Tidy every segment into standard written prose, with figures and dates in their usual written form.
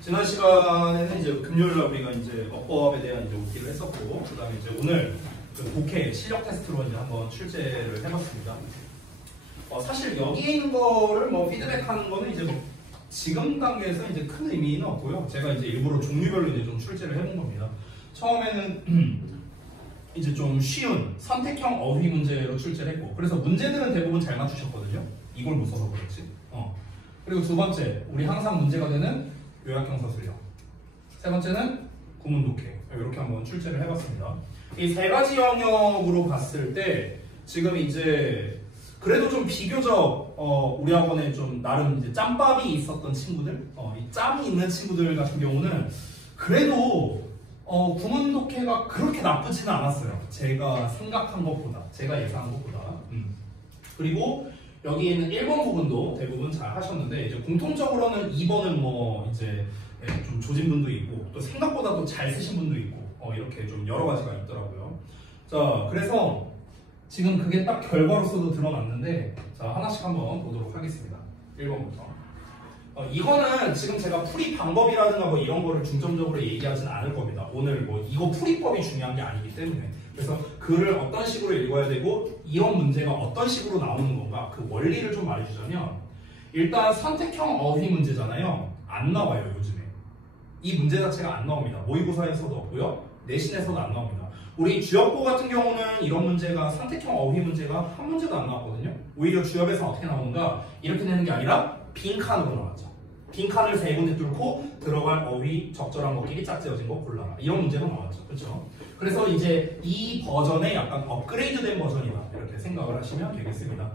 지난 시간에는 이제 금요일날 우리가 이제 어법에 대한 이제 OT를 했었고, 그 다음에 이제 오늘 그 독해 실력 테스트로 이제 한번 출제를 해봤습니다. 사실 여기에 있는 거를 뭐 피드백하는 거는 이제 뭐 지금 단계에서 이제 큰 의미는 없고요. 제가 이제 일부러 종류별로 이제 좀 출제를 해본 겁니다. 처음에는 이제 좀 쉬운 선택형 어휘 문제로 출제를 했고, 그래서 문제들은 대부분 잘 맞추셨거든요. 이걸 못 써서 그렇지. 그리고 두 번째, 우리 항상 문제가 되는 요약형 서술형. 세 번째는 구문 독해. 이렇게 한번 출제를 해봤습니다. 이 세 가지 영역으로 봤을 때 지금 이제 그래도 좀 비교적 우리 학원에 좀 나름 이제 짬밥이 있었던 친구들, 이 짬이 있는 친구들 같은 경우는 그래도 구문 독해가 그렇게 나쁘지는 않았어요. 제가 생각한 것보다, 제가 예상한 것보다. 그리고 여기 있는 1번 부분도 대부분 잘 하셨는데, 이제 공통적으로는 2번은 뭐 이제 좀 조진 분도 있고, 또 생각보다 또 잘 쓰신 분도 있고, 이렇게 좀 여러 가지가 있더라고요. 자, 그래서 지금 그게 딱 결과로서도 드러났는데, 자, 하나씩 한번 보도록 하겠습니다. 1번부터. 이거는 지금 제가 풀이 방법이라든가 뭐 이런 거를 중점적으로 얘기하진 않을 겁니다. 오늘 뭐 이거 풀이법이 중요한 게 아니기 때문에. 그래서 글을 어떤 식으로 읽어야 되고 이런 문제가 어떤 식으로 나오는 건가, 그 원리를 좀 말해주자면, 일단 선택형 어휘 문제잖아요. 안 나와요, 요즘에. 이 문제 자체가 안 나옵니다. 모의고사에서도 없고요, 내신에서도 안 나옵니다. 우리 주역고 같은 경우는 이런 문제가, 선택형 어휘 문제가 한 문제도 안 나왔거든요. 오히려 주역에서 어떻게 나오는가, 이렇게 되는 게 아니라 빈칸으로 나왔죠. 빈칸을 세 군데 뚫고 들어갈 어휘 적절한 것끼리 짝지어진 거 골라라, 이런 문제가 나왔죠. 그렇죠? 그래서 이제 이 버전의 약간 업그레이드된 버전이다, 이렇게 생각을 하시면 되겠습니다.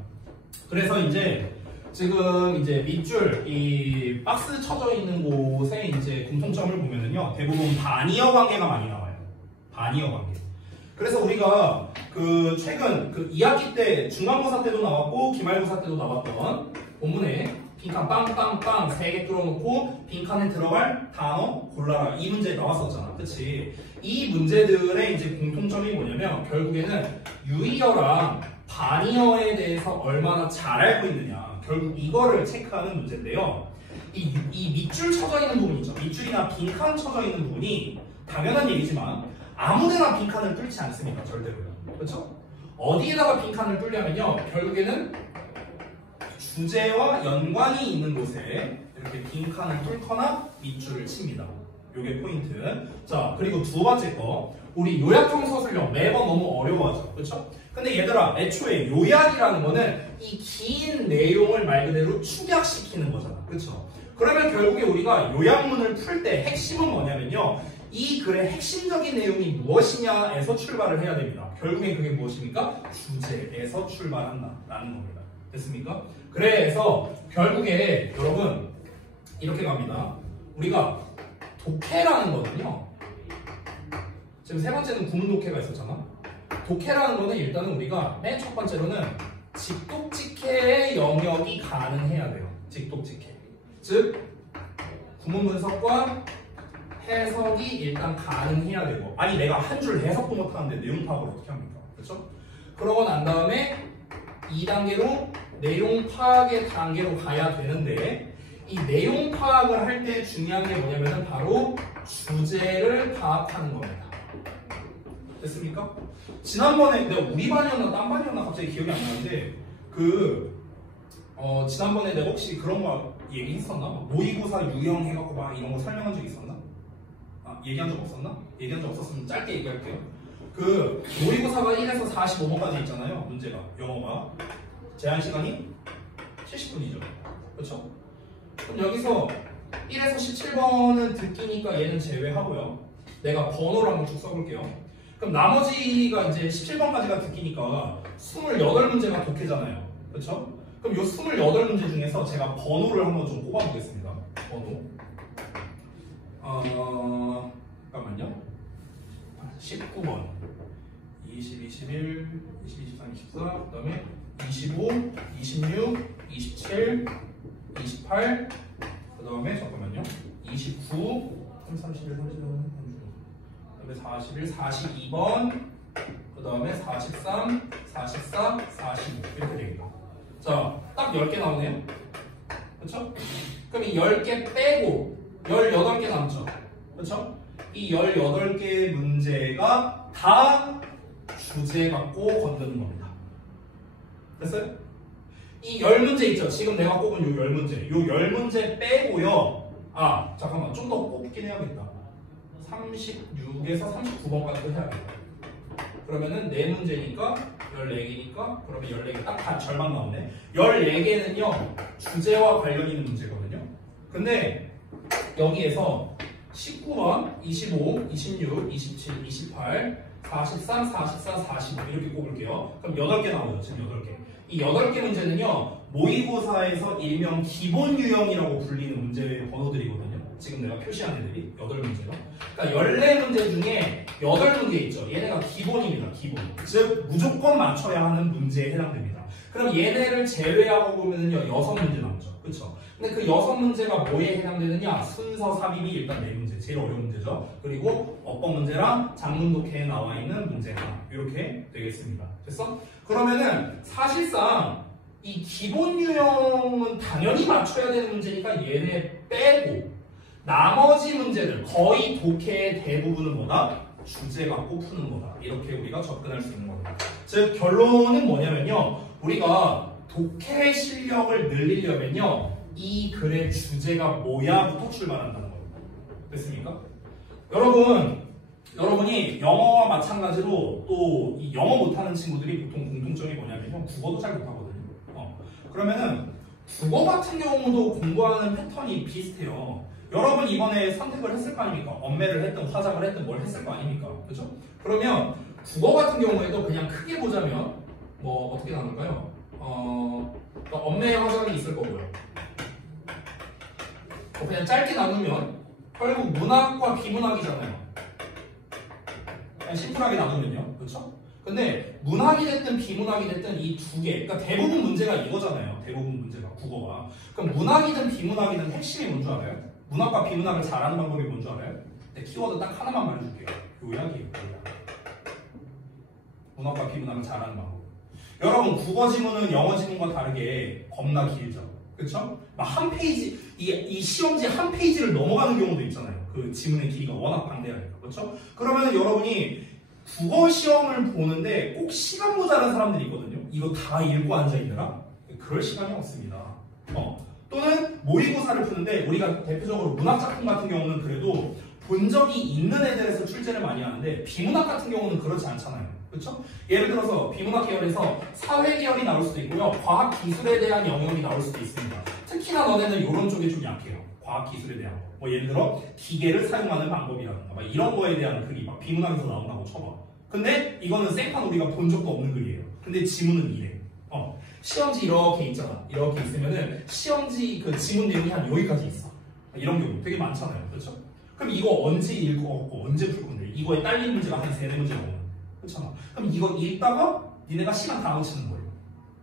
그래서 이제 지금 이제 밑줄 이 박스 쳐져 있는 곳에 이제 공통점을 보면은요, 대부분 반이어 관계가 많이 나와요. 반이어 관계. 그래서 우리가 그 최근 그 2학기 때 중간고사 때도 나왔고 기말고사 때도 나왔던 본문에 빈칸 빵빵빵 3개 뚫어놓고 빈칸에 들어갈 단어 골라라, 이 문제 나왔었잖아. 그치? 이 문제들의 이제 공통점이 뭐냐면, 결국에는 유의어랑 반이어에 대해서 얼마나 잘 알고 있느냐, 결국 이거를 체크하는 문제인데요. 이 밑줄 쳐져 있는 부분 있죠. 밑줄이나 빈칸 쳐져 있는 부분이 당연한 얘기지만 아무데나 빈칸을 뚫지 않습니다. 절대로요. 그렇죠? 어디에다가 빈칸을 뚫냐면요, 결국에는 주제와 연관이 있는 곳에 이렇게 빈칸을 뚫거나 밑줄을 칩니다. 요게 포인트. 자, 그리고 두 번째 거, 우리 요약형 서술형 매번 너무 어려워하죠. 그렇죠? 근데 얘들아, 애초에 요약이라는 거는 이 긴 내용을 말 그대로 축약시키는 거잖아. 그렇죠? 그러면 결국에 우리가 요약문을 풀 때 핵심은 뭐냐면요, 이 글의 핵심적인 내용이 무엇이냐에서 출발을 해야 됩니다. 결국엔 그게 무엇입니까? 주제에서 출발한다라는 겁니다. 됐습니까? 그래서 결국에 여러분 이렇게 갑니다. 우리가 독해라는 거는요, 지금 세 번째는 구문 독해가 있었잖아. 독해라는 거는 일단은 우리가 맨 첫 번째로는 직독직해의 영역이 가능해야 돼요. 직독직해. 즉 구문 분석과 해석이 일단 가능해야 되고, 아니 내가 한 줄 해석도 못하는데 내용 파악을 어떻게 합니까? 그렇죠? 그러고 난 다음에 2단계로 내용 파악의 단계로 가야 되는데, 이 내용 파악을 할 때 중요한 게 뭐냐면은 바로 주제를 파악하는 겁니다. 됐습니까? 지난번에 내가 우리 반이었나 딴 반이었나 갑자기 기억이 안 나는데, 지난번에 내가 혹시 그런 거 얘기했었나? 모의고사 유형 해갖고 막 이런 거 설명한 적 있었나? 얘기한 적 없었나? 얘기한 적 없었으면 짧게 얘기할게요. 그 모의고사가 1에서 45번까지 있잖아요. 문제가, 영어가 제한 시간이 70분이죠. 그렇죠? 그럼 여기서 1에서 17번은 듣기니까 얘는 제외하고요. 내가 번호를 한번 쭉 써볼게요. 그럼 나머지가 이제 17번까지가 듣기니까 28문제가 독해잖아요. 그렇죠? 그럼 이 28문제 중에서 제가 번호를 한번 좀 꼽아보겠습니다. 번호. 잠깐만요. 19번, 20, 21, 22, 23, 24, 그 다음에 25, 26, 27, 28, 그 다음에 잠깐만요. 29, 31, 32, 그 다음에 41, 42번, 그 다음에 43, 44, 45 이렇게 되겠다. 자, 딱 10개 나오네요. 그렇죠? 그럼 이 10개 빼고 18개 남죠. 그렇죠? 이 18개의 문제가 다 주제 갖고 건드는 겁니다. 됐어요? 이 10문제 있죠? 지금 내가 꼽은 요 10문제. 요 10문제 빼고요. 아, 잠깐만. 좀 더 꼽긴 해야겠다. 36에서 39번까지 해야겠다. 그러면은 4문제니까 14개니까 그러면 14개 딱 절반 나오네. 14개는요. 주제와 관련 있는 문제거든요. 근데 여기에서 19번, 25, 26, 27, 28, 43, 44, 45 이렇게 꼽을게요. 그럼 8개 나오죠. 지금 8개. 이 8개 문제는요. 모의고사에서 일명 기본 유형이라고 불리는 문제 번호들이거든요. 지금 내가 표시한 애들이 8문제요. 그러니까 14문제 중에 8문제 있죠. 얘네가 기본입니다. 기본. 즉 무조건 맞춰야 하는 문제에 해당됩니다. 그럼 얘네를 제외하고 보면은요. 6문제 남죠. 그렇죠? 근데 그 6문제가 뭐에 해당되느냐? 순서 삽입이 일단 4문제. 제일 어려운 문제죠. 그리고 어법 문제랑 장문독해에 나와 있는 문제가 이렇게 되겠습니다. 됐어? 그러면은 사실상 이 기본 유형은 당연히 맞춰야 되는 문제니까 얘네 빼고 나머지 문제들 거의 독해의 대부분은 뭐다? 주제 갖고 푸는 거다. 이렇게 우리가 접근할 수 있는 겁니다. 즉 결론은 뭐냐면요. 우리가 독해 실력을 늘리려면요. 이 글의 주제가 뭐야부터 출발한다는 겁니다. 됐습니까? 여러분이 영어와 마찬가지로 또 이 영어 못하는 친구들이 보통 공통점이 뭐냐면요. 국어도 잘 못하거든요. 그러면은 국어 같은 경우도 공부하는 패턴이 비슷해요. 여러분 이번에 선택을 했을 거 아닙니까? 엄매를 했든 화작을 했든 뭘 했을 거 아닙니까? 그죠? 그러면 국어 같은 경우에도 그냥 크게 보자면 뭐 어떻게 나눌까요? 엄매의 화작이 있을 거고요. 그냥 짧게 나누면 결국 문학과 비문학이잖아요. 그냥 심플하게 나누면요. 그렇죠? 근데 문학이 됐든 비문학이 됐든 이 두 개, 그러니까 대부분 문제가 이거잖아요. 대부분 문제가 국어가. 그럼 문학이든 비문학이든 핵심이 뭔 줄 알아요? 문학과 비문학을 잘하는 방법이 뭔 줄 알아요? 네, 키워드 딱 하나만 말해줄게요. 요약이에요. 요약. 문학과 비문학을 잘하는 방법. 여러분 국어 지문은 영어 지문과 다르게 겁나 길죠. 그렇죠? 막 한 페이지, 이 시험지 한 페이지를 넘어가는 경우도 있잖아요. 그 지문의 길이가 워낙 방대하니까. 그렇죠? 그러면 여러분이 국어 시험을 보는데 꼭 시간 모자란 사람들이 있거든요. 이거 다 읽고 앉아있느라 그럴 시간이 없습니다. 또는 모의고사를 푸는데 우리가 대표적으로 문학작품 같은 경우는 그래도 본 적이 있는 애들에서 출제를 많이 하는데 비문학 같은 경우는 그렇지 않잖아요. 그렇죠? 예를 들어서 비문학 계열에서 사회 계열이 나올 수도 있고요. 과학 기술에 대한 영역이 나올 수도 있습니다. 특히나 너네는 이런 쪽이 좀 약해요. 과학 기술에 대한 거. 뭐 예를 들어 기계를 사용하는 방법이라든가 막 이런 거에 대한 글이 막 비문학에서 나온다고 쳐봐. 근데 이거는 생판 우리가 본 적도 없는 글이에요. 근데 지문은 이래. 시험지 이렇게 있잖아. 이렇게 있으면은 시험지 그 지문 내용이 한 여기까지 있어. 이런 경우 되게 많잖아요. 그렇죠? 그럼 이거 언제 읽고 언제 풀 건데? 이거에 딸린 문제가 한 3-4문제 나오는. 그렇잖아. 그럼 이거 읽다가 니네가 시간 다 놓치는 거예요.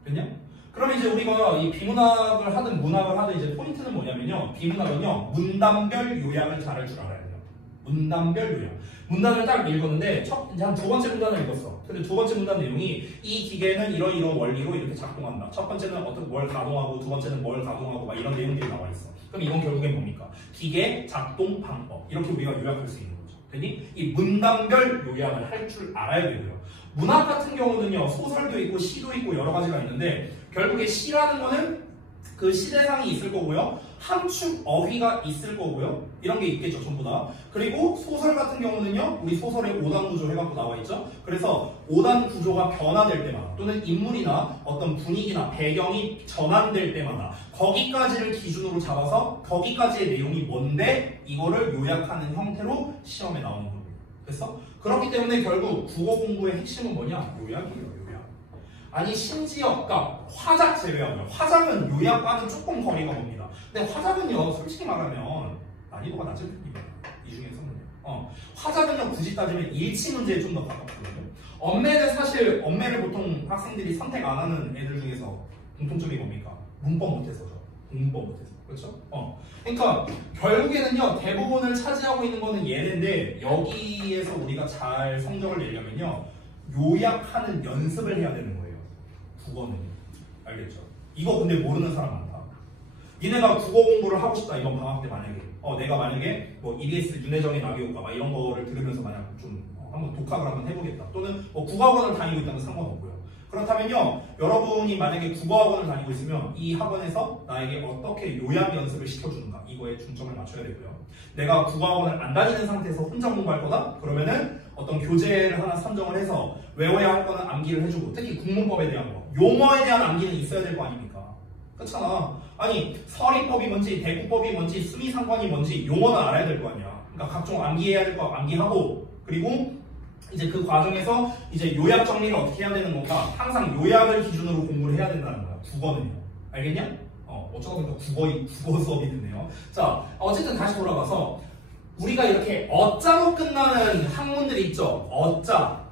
됐냐? 그럼 이제 우리가 이 비문학을 하든 문학을 하든 이제 포인트는 뭐냐면요. 비문학은요. 문단별 요약을 잘할 줄 알아야 돼요. 문단별 요약. 문단을 딱 읽었는데 이제 한 2번째 문단을 읽었어. 근데 2번째 문단 내용이 이 기계는 이런 원리로 이렇게 작동한다. 첫 번째는 어떤 뭘 가동하고 두 번째는 뭘 가동하고 막 이런 내용들이 나와 있어. 그럼 이건 결국엔 뭡니까? 기계 작동 방법. 이렇게 우리가 요약할 수 있는 거죠. 되니? 이 문단별 요약을 할 줄 알아야 되고요. 문학 같은 경우는요. 소설도 있고 시도 있고 여러 가지가 있는데 결국에 시라는 거는 그 시대상이 있을 거고요. 함축 어휘가 있을 거고요. 이런 게 있겠죠. 전부 다. 그리고 소설 같은 경우는요. 우리 소설에 5단 구조 해갖고 나와 있죠. 그래서 5단 구조가 변화될 때마다 또는 인물이나 어떤 분위기나 배경이 전환될 때마다 거기까지를 기준으로 잡아서 거기까지의 내용이 뭔데 이거를 요약하는 형태로 시험에 나오는 겁니다. 됐어? 그렇기 때문에 결국 국어 공부의 핵심은 뭐냐? 요약이에요. 아니 심지어 그러니까 화작 제외하고요. 화작은 요약과는 조금 거리가 멉니다. 근데 화작은요 솔직히 말하면 난이도가 낮은 편입니다. 이 중에서는요. 화작은요 굳이 따지면 일치 문제에 좀 더 가깝거든요. 엄매는 사실 엄매를 보통 학생들이 선택 안 하는 애들 중에서 공통점이 뭡니까? 문법 못해서죠. 문법 못해서. 그렇죠? 그러니까 결국에는요 대부분을 차지하고 있는 거는 얘네인데 여기에서 우리가 잘 성적을 내려면요 요약하는 연습을 해야 되는 거예요. 국어는. 알겠죠? 이거 근데 모르는 사람 많다. 니네가 국어 공부를 하고 싶다 이번 방학 때 만약에 내가 만약에 뭐 EBS 윤회정의 나비효과 막 이런 거를 들으면서 만약 좀 한번 독학을 한번 해보겠다. 또는 뭐 국어학원을 다니고 있다면 상관없고요. 그렇다면요, 여러분이 만약에 국어학원을 다니고 있으면 이 학원에서 나에게 어떻게 요약 연습을 시켜주는가 이거에 중점을 맞춰야 되고요. 내가 국어학원을 안 다니는 상태에서 혼자 공부할 거다? 그러면은 어떤 교재를 하나 선정을 해서 외워야 할 거는 암기를 해주고, 특히 국문법에 대한 거, 용어에 대한 암기는 있어야 될 거 아닙니까? 그렇잖아. 아니 서리법이 뭔지 대구법이 뭔지 수미상관이 뭔지 용어는 알아야 될 거 아니야. 그러니까 각종 암기해야 될 거 암기하고, 그리고 이제 그 과정에서 이제 요약 정리를 어떻게 해야 되는 건가, 항상 요약을 기준으로 공부를 해야 된다는 거야. 국어는요. 알겠냐? 어쩌다 보니까 국어 수업이 됐네요. 자, 어쨌든 다시 돌아가서 우리가 이렇게 어자로 끝나는 학문들이 있죠. 어자,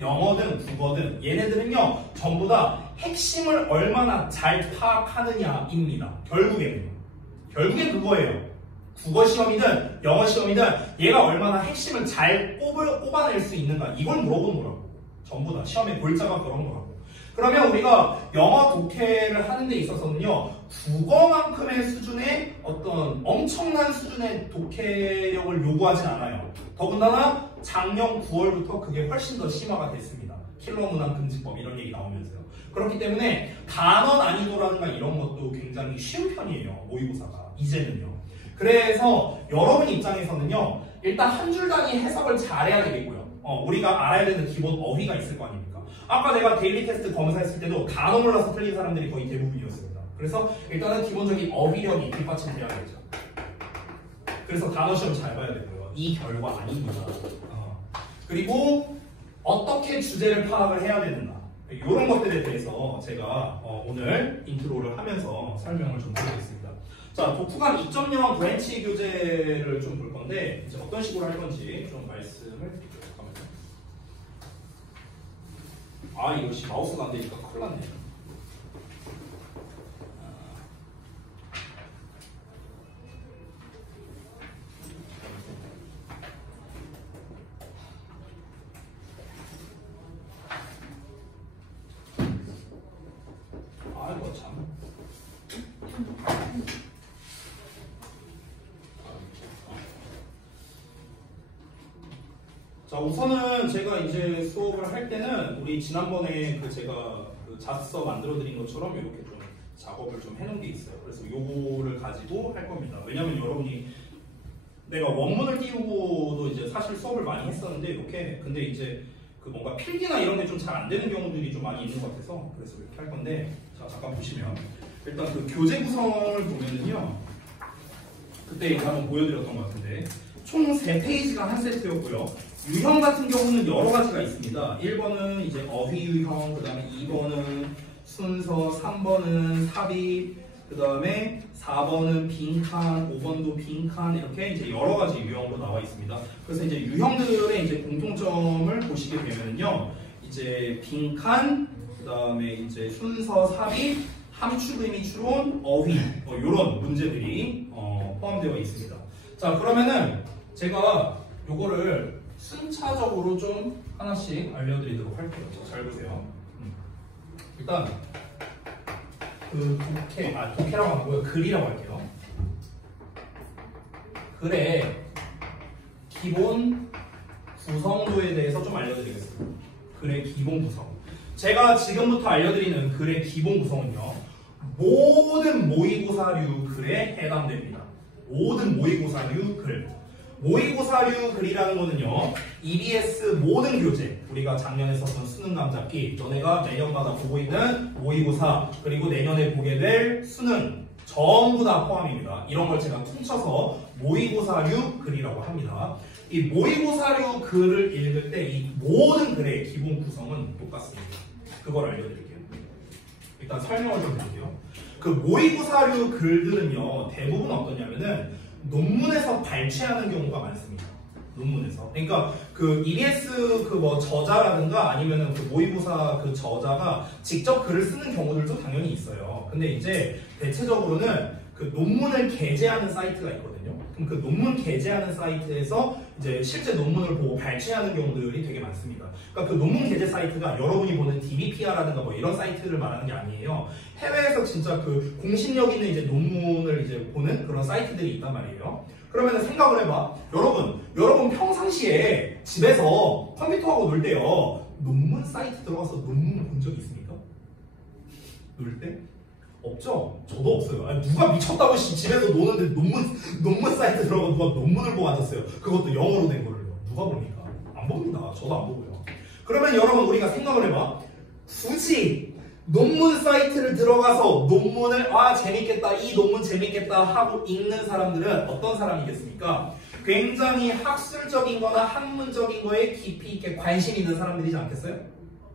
영어든 국어든 얘네들은요 전부 다 핵심을 얼마나 잘 파악하느냐입니다. 결국엔 그거예요. 국어 시험이든 영어 시험이든 얘가 얼마나 핵심을 잘 뽑아낼 수 있는가 이걸 물어보는 거라고. 전부 다 시험의 골자가 그런 거라고. 그러면 우리가 영어 독해를 하는 데 있어서는요 국어만큼의 수준의 어떤 엄청난 수준의 독해력을 요구하진 않아요. 더군다나 작년 9월부터 그게 훨씬 더 심화가 됐습니다. 킬러 문항 금지법 이런 얘기 나오면서요. 그렇기 때문에 단어 난이도라든가 이런 것도 굉장히 쉬운 편이에요. 모의고사가 이제는요. 그래서 여러분 입장에서는요 일단 한 줄 단위 해석을 잘해야 되겠고요. 우리가 알아야 되는 기본 어휘가 있을 거 아닙니까? 아까 내가 데일리 테스트 검사했을 때도 단어 몰라서 틀린 사람들이 거의 대부분이었습니다. 그래서 일단은 기본적인 어휘력이 뒷받침돼야겠죠. 그래서 단어 시험 잘 봐야 되고요. 이 결과 아닙니다. 그리고 어떻게 주제를 파악을 해야 되는가 이런 것들에 대해서 제가 오늘 인트로를 하면서 설명을 좀 드리겠습니다. 자, 독후감 2.0 브랜치 교재를 좀 볼 건데 이제 어떤 식으로 할 건지 좀 말씀을 드릴게요. 잠깐만요. 이거 마우스가 안 되니까 큰일 났네. 이거 참. 자, 우선은 제가 이제 수업을 할 때는 우리 지난번에 제가 자습서 만들어 드린 것처럼 이렇게 좀 작업을 좀 해놓은 게 있어요. 그래서 요거를 가지고 할 겁니다. 왜냐면 여러분이 내가 원문을 띄우고도 이제 사실 수업을 많이 했었는데 이렇게 근데 이제 뭔가 필기나 이런 게 좀 잘 안 되는 경우들이 좀 많이 있는 것 같아서 그래서 이렇게 할 건데 자, 잠깐 보시면 일단 교재 구성을 보면은요 그때 이제 한번 보여드렸던 것 같은데 총 3페이지가 한 세트였고요. 유형 같은 경우는 여러 가지가 있습니다. 1번은 이제 어휘 유형, 그 다음에 2번은 순서, 3번은 삽입, 그 다음에 4번은 빈칸, 5번도 빈칸 이렇게 이제 여러 가지 유형으로 나와 있습니다. 그래서 이제 유형들의 이제 공통점을 보시게 되면요, 이제 빈칸, 그 다음에 이제 순서, 삽입, 함축, 의미, 추론, 어휘 이런 문제들이 포함되어 있습니다. 자, 그러면은 제가 요거를 순차적으로 좀 하나씩 알려드리도록 할게요. 잘 보세요. 일단 독해라고 안 보여 글이라고 할게요. 글의 기본 구성도에 대해서 좀 알려드리겠습니다. 글의 기본 구성. 제가 지금부터 알려드리는 글의 기본 구성은요, 모든 모의고사류 글에 해당됩니다. 모든 모의고사류 글. 모의고사류 글이라는 거는요, EBS 모든 교재, 우리가 작년에 썼던 수능 감잡기, 너네가 내년마다 보고 있는 모의고사, 그리고 내년에 보게 될 수능 전부 다 포함입니다. 이런 걸 제가 퉁쳐서 모의고사류 글이라고 합니다. 이 모의고사류 글을 읽을 때 이 모든 글의 기본 구성은 똑같습니다. 그걸 알려드릴게요. 일단 설명을 좀 드릴게요. 그 모의고사류 글들은요, 대부분 어떠냐면은 논문에서 발췌하는 경우가 많습니다. 논문에서. 그러니까 그 EBS 저자라든가 아니면은 그 모의고사 그 저자가 직접 글을 쓰는 경우들도 당연히 있어요. 근데 이제 대체적으로는 그 논문을 게재하는 사이트가 있거든요. 그럼 그 논문 게재하는 사이트에서 이제 실제 논문을 보고 발췌하는 경우들이 되게 많습니다. 그러니까 그 논문 게재 사이트가 여러분이 보는 DBPR라든가 뭐 이런 사이트를 말하는 게 아니에요. 해외에서 진짜 그 공신력 있는 이제 논문을 이제 보는 그런 사이트들이 있단 말이에요. 그러면 생각을 해봐. 여러분 평상시에 집에서 컴퓨터하고 놀 때요. 논문 사이트 들어가서 논문 본 적 있습니까? 놀 때? 없죠? 저도 없어요. 아니, 누가 미쳤다고 집에서 노는데 논문 사이트 들어가 누가 논문을 보고 앉았어요. 그것도 영어로 된 거를요. 누가 봅니까? 안 봅니다. 저도 안 보고요. 그러면 여러분 우리가 생각을 해봐. 굳이 논문 사이트를 들어가서 논문을 재밌겠다, 이 논문 재밌겠다 하고 읽는 사람들은 어떤 사람이겠습니까? 굉장히 학술적인 거나 학문적인 거에 깊이 있게 관심 있는 사람들이지 않겠어요?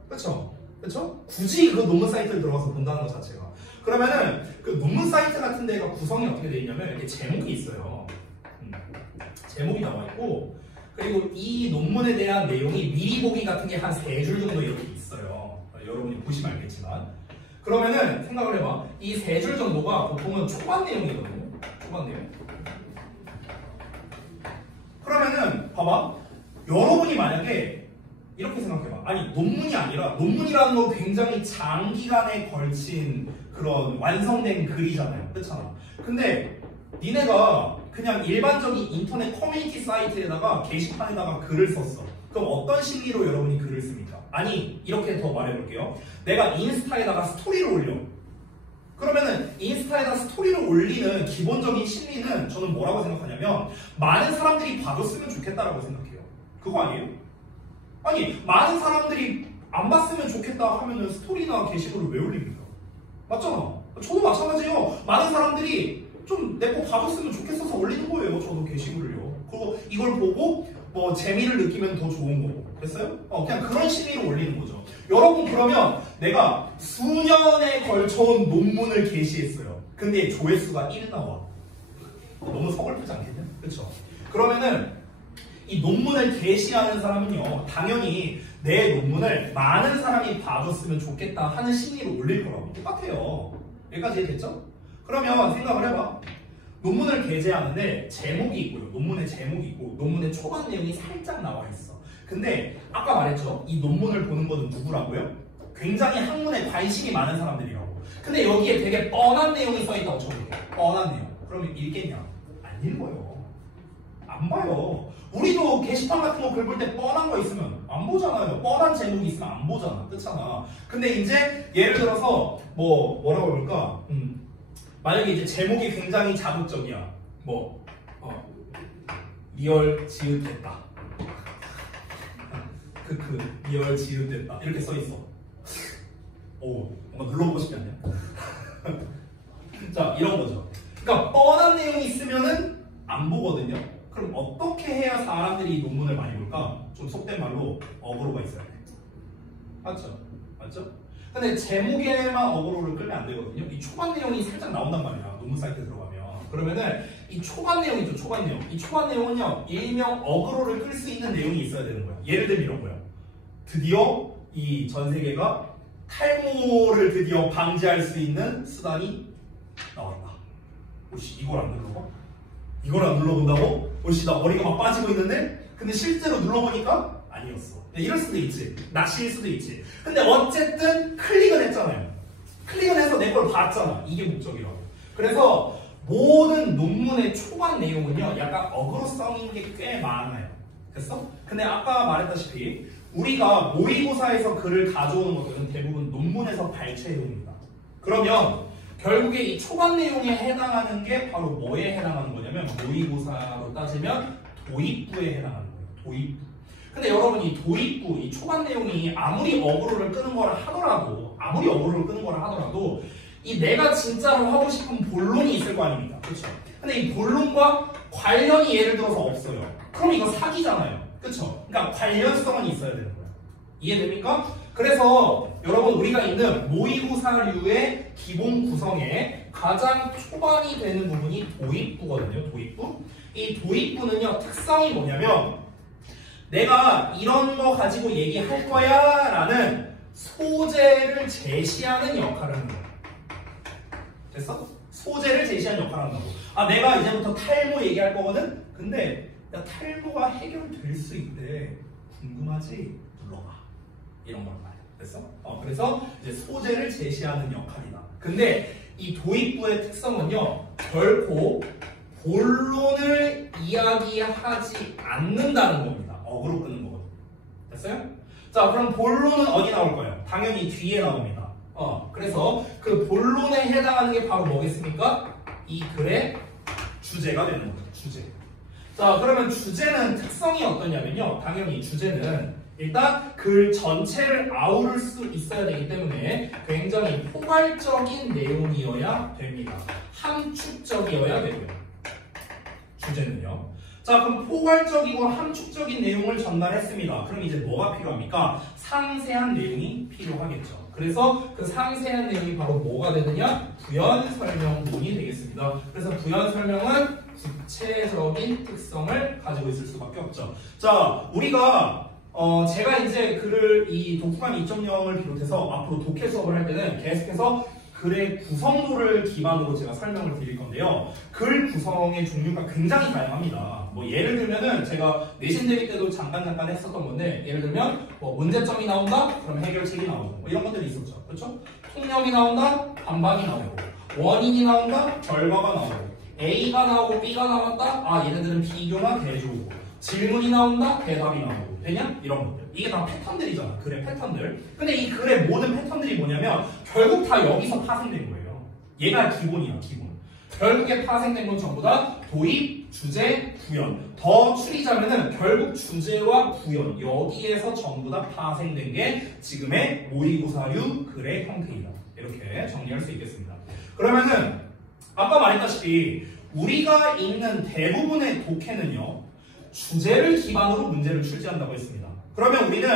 그렇죠? 그렇죠? 굳이 그 논문 사이트를 들어가서 본다는 것 자체가. 그러면은 그 논문 사이트 같은 데가 구성이 어떻게 되어 있냐면 이렇게 제목이 있어요. 제목이 나와 있고, 그리고 이 논문에 대한 내용이 미리 보기 같은 게 한 3줄 정도 이렇게 있어요. 여러분이 보시면 알겠지만. 그러면은 생각을 해봐. 이 3줄 정도가 보통은 초반 내용이거든요. 초반 내용. 그러면은 봐봐. 여러분이 만약에 이렇게 생각해봐. 아니 논문이 아니라 논문이라는 건 굉장히 장기간에 걸친 그런 완성된 글이잖아요. 그렇잖아. 근데 니네가 그냥 일반적인 인터넷 커뮤니티 사이트에다가 게시판에다가 글을 썼어. 그럼 어떤 심리로 여러분이 글을 씁니까? 아니 이렇게 더 말해볼게요. 내가 인스타에다가 스토리를 올려. 그러면은 인스타에다 스토리를 올리는 기본적인 심리는 저는 뭐라고 생각하냐면 많은 사람들이 봐줬으면 좋겠다라고 생각해요. 그거 아니에요? 아니 많은 사람들이 안 봤으면 좋겠다 하면은 스토리나 게시글을 왜 올립니까? 맞잖아. 저도 마찬가지예요. 많은 사람들이 좀 내 거 봐줬으면 좋겠어서 올리는 거예요. 저도 게시글을요. 그리고 이걸 보고 뭐 재미를 느끼면 더 좋은 거고. 됐어요? 그냥 그런 심리로 올리는 거죠. 여러분 그러면 내가 수년에 걸쳐온 논문을 게시했어요. 근데 조회수가 1 나와. 너무 서글프지 않겠냐? 그렇죠? 그러면은 이 논문을 게시하는 사람은요, 당연히 내 논문을 많은 사람이 봐줬으면 좋겠다 하는 심리로 올릴 거라고. 똑같아요. 여기까지 됐죠? 그러면 생각을 해봐. 논문을 게재하는데 제목이 있고요. 논문의 제목이 있고 논문의 초반 내용이 살짝 나와 있어. 근데 아까 말했죠? 이 논문을 보는 것은 누구라고요? 굉장히 학문에 관심이 많은 사람들이라고. 근데 여기에 되게 뻔한 내용이 써있다고 쳐볼게요. 뻔한 내용. 그러면 읽겠냐? 안 읽어요. 안 봐요. 우리도 게시판 같은 거 글 볼 때 뻔한 거 있으면 안 보잖아요. 뻔한 제목이 있으면 안 보잖아. 그렇잖아. 근데 이제 예를 들어서 뭐라고 해볼까? 만약에 이제 제목이 굉장히 자극적이야. 리얼 지읒됐다. 리얼 지읒됐다. 이렇게 써있어. 오, 뭔가 눌러보고 싶지 않냐? 자, 이런 거죠. 그러니까 뻔한 내용이 있으면은 안 보거든요. 그럼 어떻게 해야 사람들이 논문을 많이 볼까? 좀 속된 말로 어그로가 있어야 돼. 맞죠? 맞죠? 근데 제목에만 어그로를 끌면 안 되거든요. 이 초반 내용이 살짝 나온단 말이야. 논문 사이트에 들어가면. 그러면은 이 초반 내용 있죠. 초반 내용. 이 초반 내용은요. 일명 어그로를 끌 수 있는 내용이 있어야 되는 거야. 예를 들면 이런 거야. 드디어 이 전 세계가 탈모를 드디어 방지할 수 있는 수단이 나왔다. 혹시 이걸 안 눌러봐? 이걸 안 눌러본다고? 혹시 나 머리가 막 빠지고 있는데? 근데 실제로 눌러보니까 아니었어. 이럴 수도 있지. 낚시일 수도 있지. 근데 어쨌든 클릭은 했잖아요. 클릭은 해서 내 걸 봤잖아. 이게 목적이라고. 그래서 모든 논문의 초반 내용은요. 약간 어그로성인 게 꽤 많아요. 됐어? 근데 아까 말했다시피 우리가 모의고사에서 글을 가져오는 것들은 대부분 논문에서 발췌해옵니다. 그러면 결국에 이 초반 내용에 해당하는 게 바로 뭐에 해당하는 거냐면 모의고사로 따지면 도입부에 해당하는 거예요. 도입부. 근데 여러분 이 도입부, 이 초반 내용이 아무리 어그로를 끄는 거라 하더라도 이 내가 진짜로 하고 싶은 본론이 있을 거 아닙니까? 그렇죠? 근데 이 본론과 관련이 예를 들어서 없어요. 그럼 이거 사기잖아요. 그렇죠? 그러니까 관련성은 있어야 되는 거예요. 이해됩니까? 그래서 여러분 우리가 있는 모의고사류의 기본 구성에 가장 초반이 되는 부분이 도입부거든요. 도입부. 이 도입부는요. 특성이 뭐냐면 내가 이런 거 가지고 얘기할 거야 라는 소재를 제시하는 역할을 하는 거예요. 됐어? 소재를 제시한 역할을 한다고. 아, 내가 이제부터 탈모 얘기할 거거든? 근데 야, 탈모가 해결될 수 있대. 궁금하지? 눌러봐. 이런 걸 말해. 됐어? 그래서 이제 소재를 제시하는 역할이다. 근데 이 도입부의 특성은요, 결코 본론을 이야기하지 않는다는 겁니다. 어그로 끄는 거거든. 됐어요? 자, 그럼 본론은 어디 나올 거예요? 당연히 뒤에 나옵니다. 그래서 그 본론에 해당하는 게 바로 뭐겠습니까? 이 글의 주제가 되는 거죠. 주제. 자, 그러면 주제는 특성이 어떠냐면요. 당연히 주제는 일단 글 전체를 아우를 수 있어야 되기 때문에 굉장히 포괄적인 내용이어야 됩니다. 함축적이어야 되고요. 주제는요. 자, 그럼 포괄적이고 함축적인 내용을 전달했습니다. 그럼 이제 뭐가 필요합니까? 상세한 내용이 필요하겠죠. 그래서 그 상세한 내용이 바로 뭐가 되느냐? 부연 설명문이 되겠습니다. 그래서 부연 설명은 구체적인 특성을 가지고 있을 수밖에 없죠. 자, 우리가 제가 이제 글을 이 독후감 2.0을 비롯해서 앞으로 독해 수업을 할 때는 계속해서 글의 구성도를 기반으로 제가 설명을 드릴 건데요. 글 구성의 종류가 굉장히 다양합니다. 뭐 예를 들면은 제가 내신 대비 때도 잠깐 했었던 건데, 예를 들면 뭐 문제점이 나온다? 그럼 해결책이 나오고 뭐 이런 것들이 있었죠. 그렇죠? 통념이 나온다? 반박이 나오고, 원인이 나온다? 결과가 나오고, A가 나오고 B가 나왔다? 아, 얘네들은 비교나 대조고, 질문이 나온다? 대답이 나오고. 되냐? 이런 것들. 이게 다 패턴들이잖아. 글의 패턴들. 근데 이 글의 모든 패턴들이 뭐냐면 결국 다 여기서 파생된 거예요. 얘가 기본이야, 기본. 결국에 파생된 건 전부 다 도입, 주제, 부연. 더 추리자면은 결국 주제와 부연, 여기에서 전부 다 파생된 게 지금의 모의고사류 글의 형태이다. 이렇게 정리할 수 있겠습니다. 그러면은 아까 말했다시피 우리가 읽는 대부분의 독해는요, 주제를 기반으로 문제를 출제한다고 했습니다. 그러면 우리는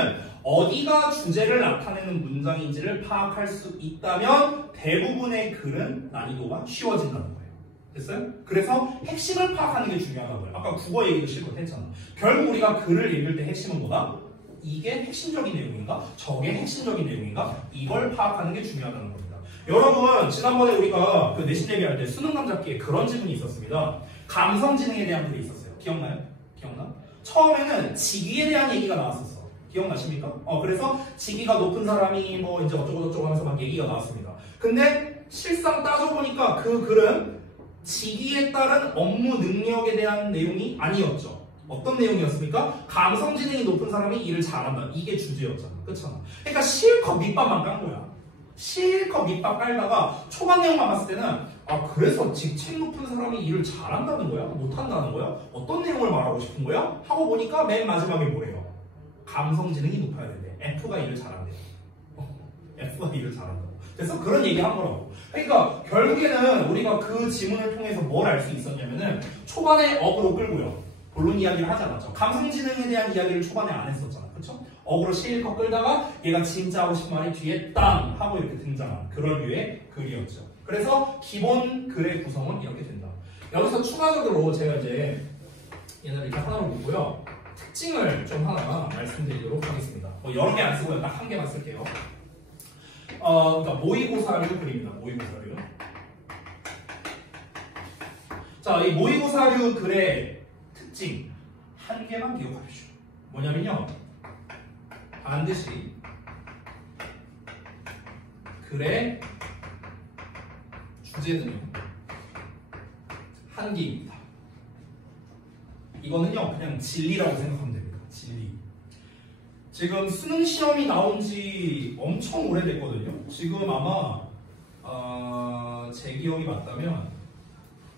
어디가 주제를 나타내는 문장인지를 파악할 수 있다면 대부분의 글은 난이도가 쉬워진다는 거예요. 됐어요? 그래서 핵심을 파악하는 게 중요하다고요. 아까 국어 얘기도 실컷 했잖아. 결국 우리가 글을 읽을 때 핵심은 뭐다? 이게 핵심적인 내용인가? 저게 핵심적인 내용인가? 이걸 파악하는 게 중요하다는 겁니다. 여러분, 지난번에 우리가 그 내신 얘기할 때 수능 감잡기에 그런 지문이 있었습니다. 감성지능에 대한 글이 있었어요. 기억나요? 기억나? 처음에는 직위에 대한 얘기가 나왔었어. 기억나십니까? 그래서 직위가 높은 사람이 뭐 이제 어쩌고저쩌고 하면서 막 얘기가 나왔습니다. 근데 실상 따져보니까 그 글은 직위에 따른 업무 능력에 대한 내용이 아니었죠. 어떤 내용이었습니까? 감성지능이 높은 사람이 일을 잘한다. 이게 주제였잖아. 그렇잖아. 그러니까 실컷 밑밥만 깐 거야. 실컷 밑밥 깔다가 초반 내용만 봤을 때는 아, 그래서 직책 높은 사람이 일을 잘한다는 거야? 못한다는 거야? 어떤 내용을 말하고 싶은 거야? 하고 보니까 맨 마지막에 뭐예요? 감성지능이 높아야 된대. F가 일을 잘한대요. F가 일을 잘한다고. 그래서 그런 얘기 한 거라고. 그러니까 결국에는 우리가 그 지문을 통해서 뭘 알 수 있었냐면은 초반에 어그로 끌고요. 본론 이야기를 하지 않았죠. 감성지능에 대한 이야기를 초반에 안 했었잖아. 그렇죠? 어그로 실컷 끌다가 얘가 진짜 하고 싶은 말이 뒤에 땅 하고 이렇게 등장한 그런 류의 글이었죠. 그래서 기본 글의 구성은 이렇게 된다. 여기서 추가적으로 제가 이제 얘네를 이렇게 하나로 보고요. 특징을 좀 하나 말씀드리도록 하겠습니다. 여러 개 안 쓰고요. 딱 한 개만 쓸게요. 그러니까 모의고사류 글입니다. 모의고사류. 자, 이 모의고사류 글의 특징 한 개만 기억하십시오. 뭐냐면요. 반드시 글의 주제는요. 한 개입니다. 이거는요. 그냥 진리라고 생각하면 됩니다. 진리. 지금 수능 시험이 나온 지 엄청 오래됐거든요. 지금 아마 제 기억이 맞다면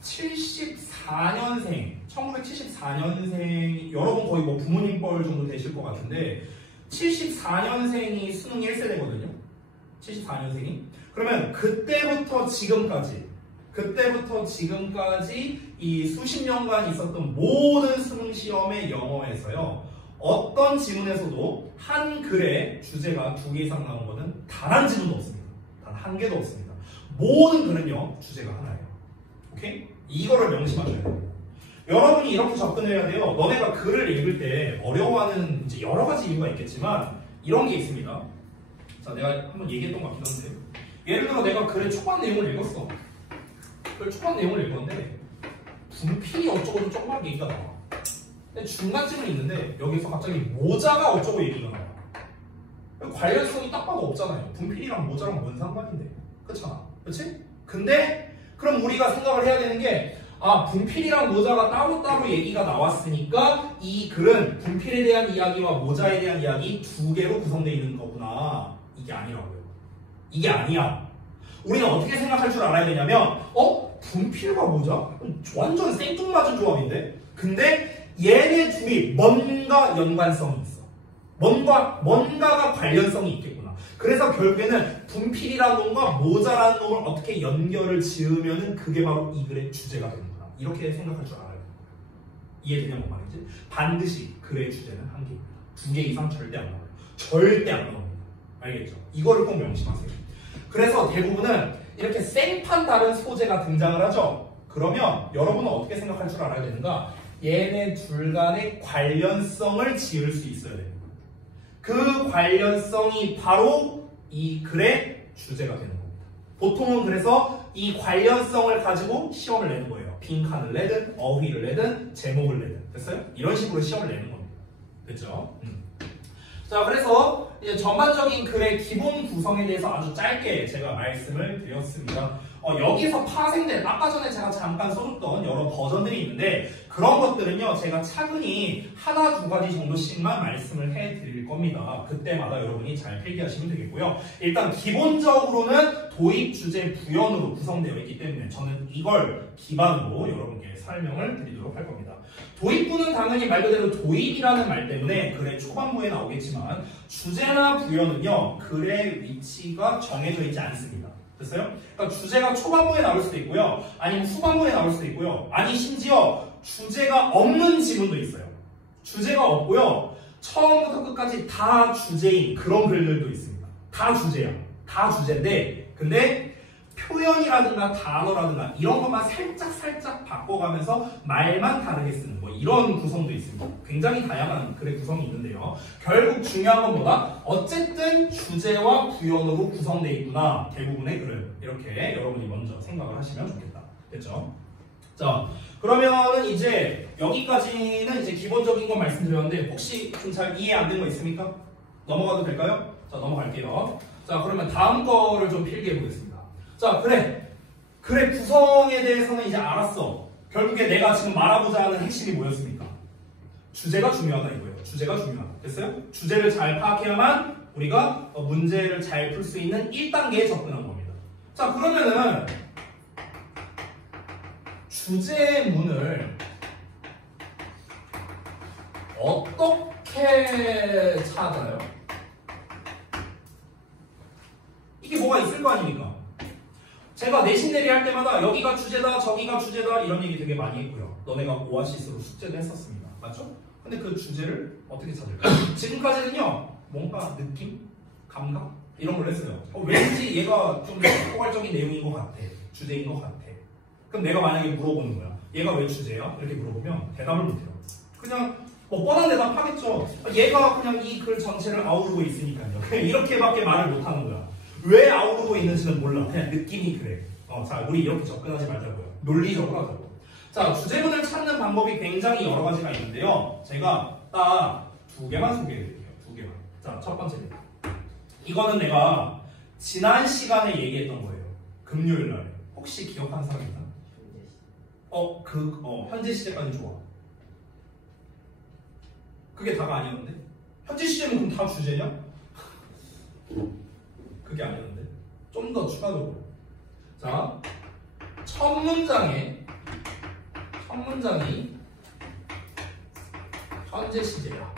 74년생, 1974년생, 여러분 거의 뭐 부모님 뻘 정도 되실 것 같은데 74년생이 수능 1세대거든요. 74년생이. 그러면 그때부터 지금까지 이 수십 년간 있었던 모든 수능 시험의 영어에서요. 어떤 지문에서도 한 글의 주제가 2개 이상 나온 것은 단 한 지문도 없습니다. 단 한 개도 없습니다. 모든 글은요. 주제가 하나예요. 오케이? 이거를 명심하셔야 돼요. 여러분이 이렇게 접근해야 돼요. 너네가 글을 읽을 때 어려워하는 이제 여러 가지 이유가 있겠지만 이런 게 있습니다. 자, 내가 한번 얘기했던 것 같기도 한데 예를 들어 내가 글의 초반 내용을 읽었어. 그 초반 내용을 읽었는데 분필이 어쩌고도 조그맣게 얘기가 나와. 근데 중간쯤에 있는데 여기서 갑자기 모자가 어쩌고 얘기가 나와. 관련성이 딱 봐도 없잖아요. 분필이랑 모자랑 뭔 상관인데. 그렇잖아. 그렇지? 근데 그럼 우리가 생각을 해야 되는 게 분필이랑 모자가 따로따로 얘기가 나왔으니까 이 글은 분필에 대한 이야기와 모자에 대한 이야기 두 개로 구성되어 있는 거구나. 이게 아니라고요. 이게 아니야. 우리는 어떻게 생각할 줄 알아야 되냐면 분필과 모자? 완전 생뚱맞은 조합인데? 근데 얘네 둘이 뭔가 연관성이 있어. 뭔가가 관련성이 있겠구나. 그래서 결국에는 분필이라는 놈과 모자라는 놈을 어떻게 연결을 지으면은 그게 바로 이 글의 주제가 되는구나. 이렇게 생각할 줄 알아요. 이해되냐 뭐 말이지? 반드시 글의 주제는 한 개입니다. 두 개 이상 절대 안 나와요. 절대 안 나옵니다. 알겠죠? 이거를 꼭 명심하세요. 그래서 대부분은 이렇게 생판 다른 소재가 등장을 하죠. 그러면 여러분은 어떻게 생각할 줄 알아야 되는가? 얘네 둘 간의 관련성을 지을 수 있어야 됩니다. 그 관련성이 바로 이 글의 주제가 되는 겁니다. 보통은 그래서 이 관련성을 가지고 시험을 내는 거예요. 빈칸을 내든 어휘를 내든 제목을 내든. 됐어요? 이런 식으로 시험을 내는 겁니다. 됐죠? 자, 그래서 이제 전반적인 글의 기본 구성에 대해서 아주 짧게 제가 말씀을 드렸습니다. 여기서 파생된 아까 전에 제가 잠깐 써줬던 여러 버전들이 있는데 그런 것들은요 제가 차근히 하나 두 가지 정도씩만 말씀을 해드릴 겁니다. 그때마다 여러분이 잘 필기하시면 되겠고요. 일단 기본적으로는 도입, 주제, 부연으로 구성되어 있기 때문에 저는 이걸 기반으로 여러분께 설명을 드리도록 할 겁니다. 도입부는 당연히 말 그대로 도입이라는 말 때문에 글의 초반부에 나오겠지만 주제나 부연은요 글의 위치가 정해져 있지 않습니다. 됐어요? 그러니까 주제가 초반부에 나올 수도 있고요. 아니면 후반부에 나올 수도 있고요. 아니 심지어 주제가 없는 지문도 있어요. 주제가 없고요. 처음부터 끝까지 다 주제인 그런 글들도 있습니다. 다 주제야. 다 주제인데 근데 표현이라든가 단어라든가 이런 것만 살짝 바꿔가면서 말만 다르게 쓰는 뭐 이런 구성도 있습니다. 굉장히 다양한 글의 구성이 있는데요. 결국 중요한 건 뭐다? 어쨌든 주제와 부연으로 구성되어 있구나. 대부분의 글을 이렇게 여러분이 먼저 생각을 하시면 좋겠다. 됐죠? 자, 그러면은 이제 여기까지는 이제 기본적인 거 말씀드렸는데 혹시 좀 잘 이해 안 된 거 있습니까? 넘어가도 될까요? 자, 넘어갈게요. 자, 그러면 다음 거를 좀 필기해 보겠습니다. 자, 그래. 글의 구성에 대해서는 이제 알았어. 결국에 내가 지금 말하고자 하는 핵심이 뭐였습니까? 주제가 중요하다 이거예요. 주제가 중요하다. 됐어요? 주제를 잘 파악해야만 우리가 문제를 잘 풀 수 있는 1단계에 접근한 겁니다. 자, 그러면은 주제문을 어떻게 찾아요? 이게 뭐가 있을 거 아닙니까? 제가 내신 대리 할 때마다 여기가 주제다 저기가 주제다 이런 얘기 되게 많이 했고요. 너네가 오아시스로 숙제도 했었습니다. 맞죠? 근데 그 주제를 어떻게 찾을까요? 지금까지는요 뭔가 느낌? 감각? 이런 걸 했어요. 왠지 얘가 좀 포괄적인 내용인 것 같아. 주제인 것 같아. 그럼 내가 만약에 물어보는 거야. 얘가 왜 주제야? 이렇게 물어보면 대답을 못해요. 그냥 뭐 뻔한 대답 하겠죠. 얘가 그냥 이 글 전체를 아우르고 있으니까요. 그냥 이렇게밖에 말을 못하는 거야. 왜 아우르고 있는지는 몰라. 그냥 느낌이 그래. 자, 우리 이렇게 접근하지 말자고요. 논리적으로 하자고. 자, 주제문을 찾는 방법이 굉장히 여러 가지가 있는데요. 제가 딱 두 개만 소개해드릴게요. 두 개만. 자, 첫 번째입니다. 이거는 내가 지난 시간에 얘기했던 거예요. 금요일 날에. 혹시 기억하는 사람 있나? 현재 시제까지 좋아. 그게 다가 아니었는데? 현재 시제는 그럼 다 주제냐? 그게 아니었는데? 좀 더 추가적으로. 자, 첫 문장이 현재 시제야.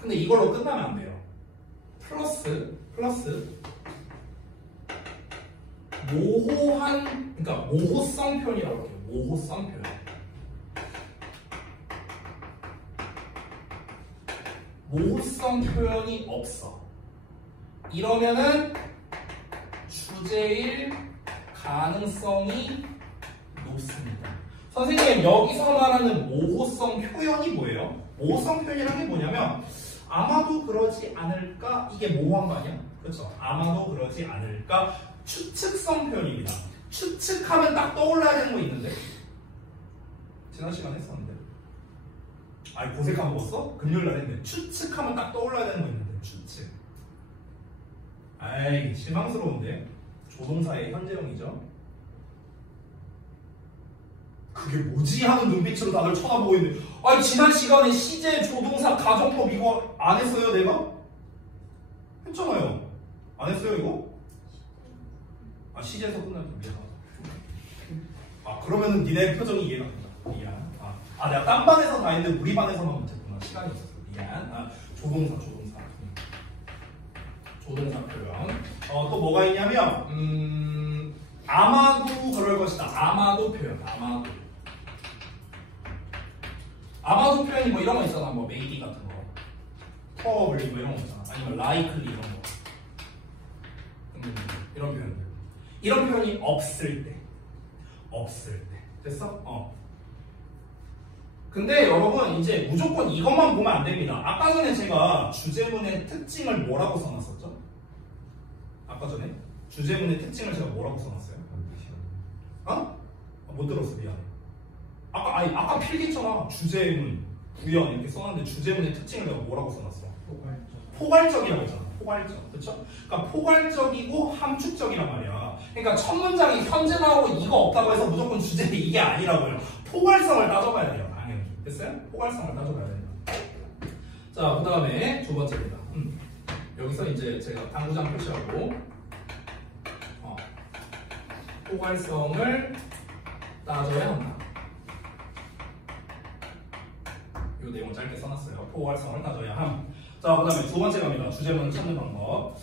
근데 이걸로 끝나면 안 돼요. 플러스 모호한, 그러니까 모호성 표현이라고 할게요. 모호성 표현. 모호성 표현이 없어. 이러면은 주제일 가능성이 높습니다. 선생님, 여기서 말하는 모호성 표현이 뭐예요? 모호성 표현이라는 게 뭐냐면 아마도 그러지 않을까? 이게 모호한 거 아니야? 그렇죠? 아마도 그러지 않을까? 추측성 표현입니다. 추측하면 딱 떠올라야 되는 거 있는데. 지난 시간에 했었는데. 아니 고색 까먹었어? 금요일날 했는데. 추측하면 딱 떠올라야 되는 거 있는데. 추측. 아이 실망스러운데. 조동사의 현재형이죠. 그게 뭐지? 하는 눈빛으로 다들 쳐다보고 있는데 아니 지난 시간에 시제, 조동사, 가정법 이거 안 했어요 내가? 했잖아요. 안 했어요 이거? 아 시제에서 끝났다. 미안하다. 아 그러면은 니네 표정이 이해가 된다. 미안. 아 내가 딴 반에서 다 했는데 우리 반에서만 못했구나. 시간이 없었어. 미안. 조동사 표현. 또 뭐가 있냐면 아마도 그럴 것이다. 아마도 표현. 아마도 표현이 뭐 이런 거 있잖아. 뭐 maybe 같은 거, probably 뭐 이런 거 있잖아. 아니면 likely 이런 거. 이런 표현들. 이런 표현이 없을 때. 됐어? 근데 여러분 이제 무조건 이것만 보면 안 됩니다. 아까 전에 제가 주제문의 특징을 뭐라고 써놨었죠? 아까 전에 주제문의 특징을 제가 뭐라고 써놨어요? 못 들었어. 미안해. 아까 필기처럼 주제문, 부연 이렇게 써놨는데 주제문의 특징을 내가 뭐라고 써놨어? 포괄적이라고 했잖아. 포괄적. 그쵸? 그러니까 포괄적이고 함축적이란 말이야. 그러니까 첫 문장이 현재 나오고 이거 없다고 해서 무조건 주제인데 이게 아니라고요. 포괄성을 따져봐야 돼요. 당연히. 됐어요? 포괄성을 따져봐야 됩니다. 자, 그 다음에 두 번째입니다. 여기서 이제 제가 당구장 표시하고 포괄성을 따져야 한다. 이 내용 짧게 써놨어요. 포괄성을 따져야 함. 자, 그 다음에 두 번째 갑니다. 주제문을 찾는 방법.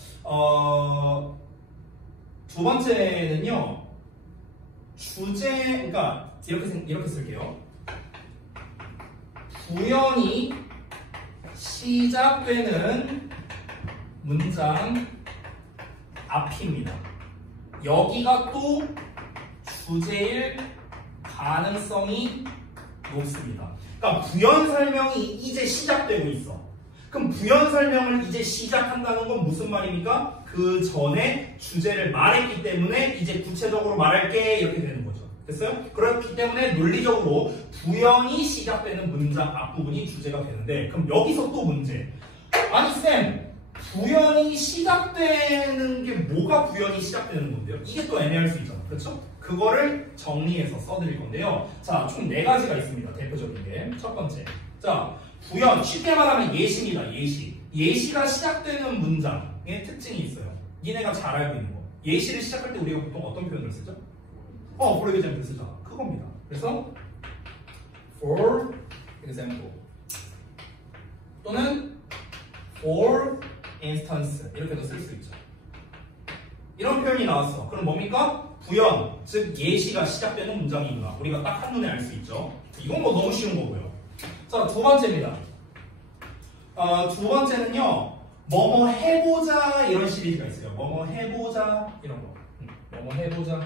두 번째는요. 그러니까 이렇게 쓸게요. 부연이 시작되는 문장 앞입니다. 여기가 또 주제일 가능성이 높습니다. 그러니까 부연 설명이 이제 시작되고 있어. 그럼 부연 설명을 이제 시작한다는 건 무슨 말입니까? 그 전에 주제를 말했기 때문에 이제 구체적으로 말할게 이렇게 되는 거죠. 됐어요? 그렇기 때문에 논리적으로 부연이 시작되는 문장 앞부분이 주제가 되는데 그럼 여기서 또 문제. 아니 쌤, 부연이 시작되는 게 뭐가 부연이 시작되는 건데요? 이게 또 애매할 수 있잖아. 그렇죠? 그거를 정리해서 써드릴 건데요. 자, 총 4가지가 있습니다. 대표적인 게. 첫 번째. 자, 부연, 쉽게 말하면 예시입니다. 예시가 시작되는 문장의 특징이 있어요. 니네가 잘 알고 있는 거. 예시를 시작할 때 우리가 보통 어떤 표현을 쓰죠? for example 쓰잖아. 그겁니다. 그래서 for example 또는 for instance 이렇게도 쓸 수 있죠. 이런 표현이 나왔어. 그럼 뭡니까? 부연, 즉 예시가 시작되는 문장이구나. 우리가 딱 한눈에 알 수 있죠. 이건 뭐 너무 쉬운 거고요. 자, 두 번째입니다. 두 번째는요. 뭐뭐 해보자 이런 시리즈가 있어요. 뭐뭐 해보자 이런 거. 뭐뭐 해보자.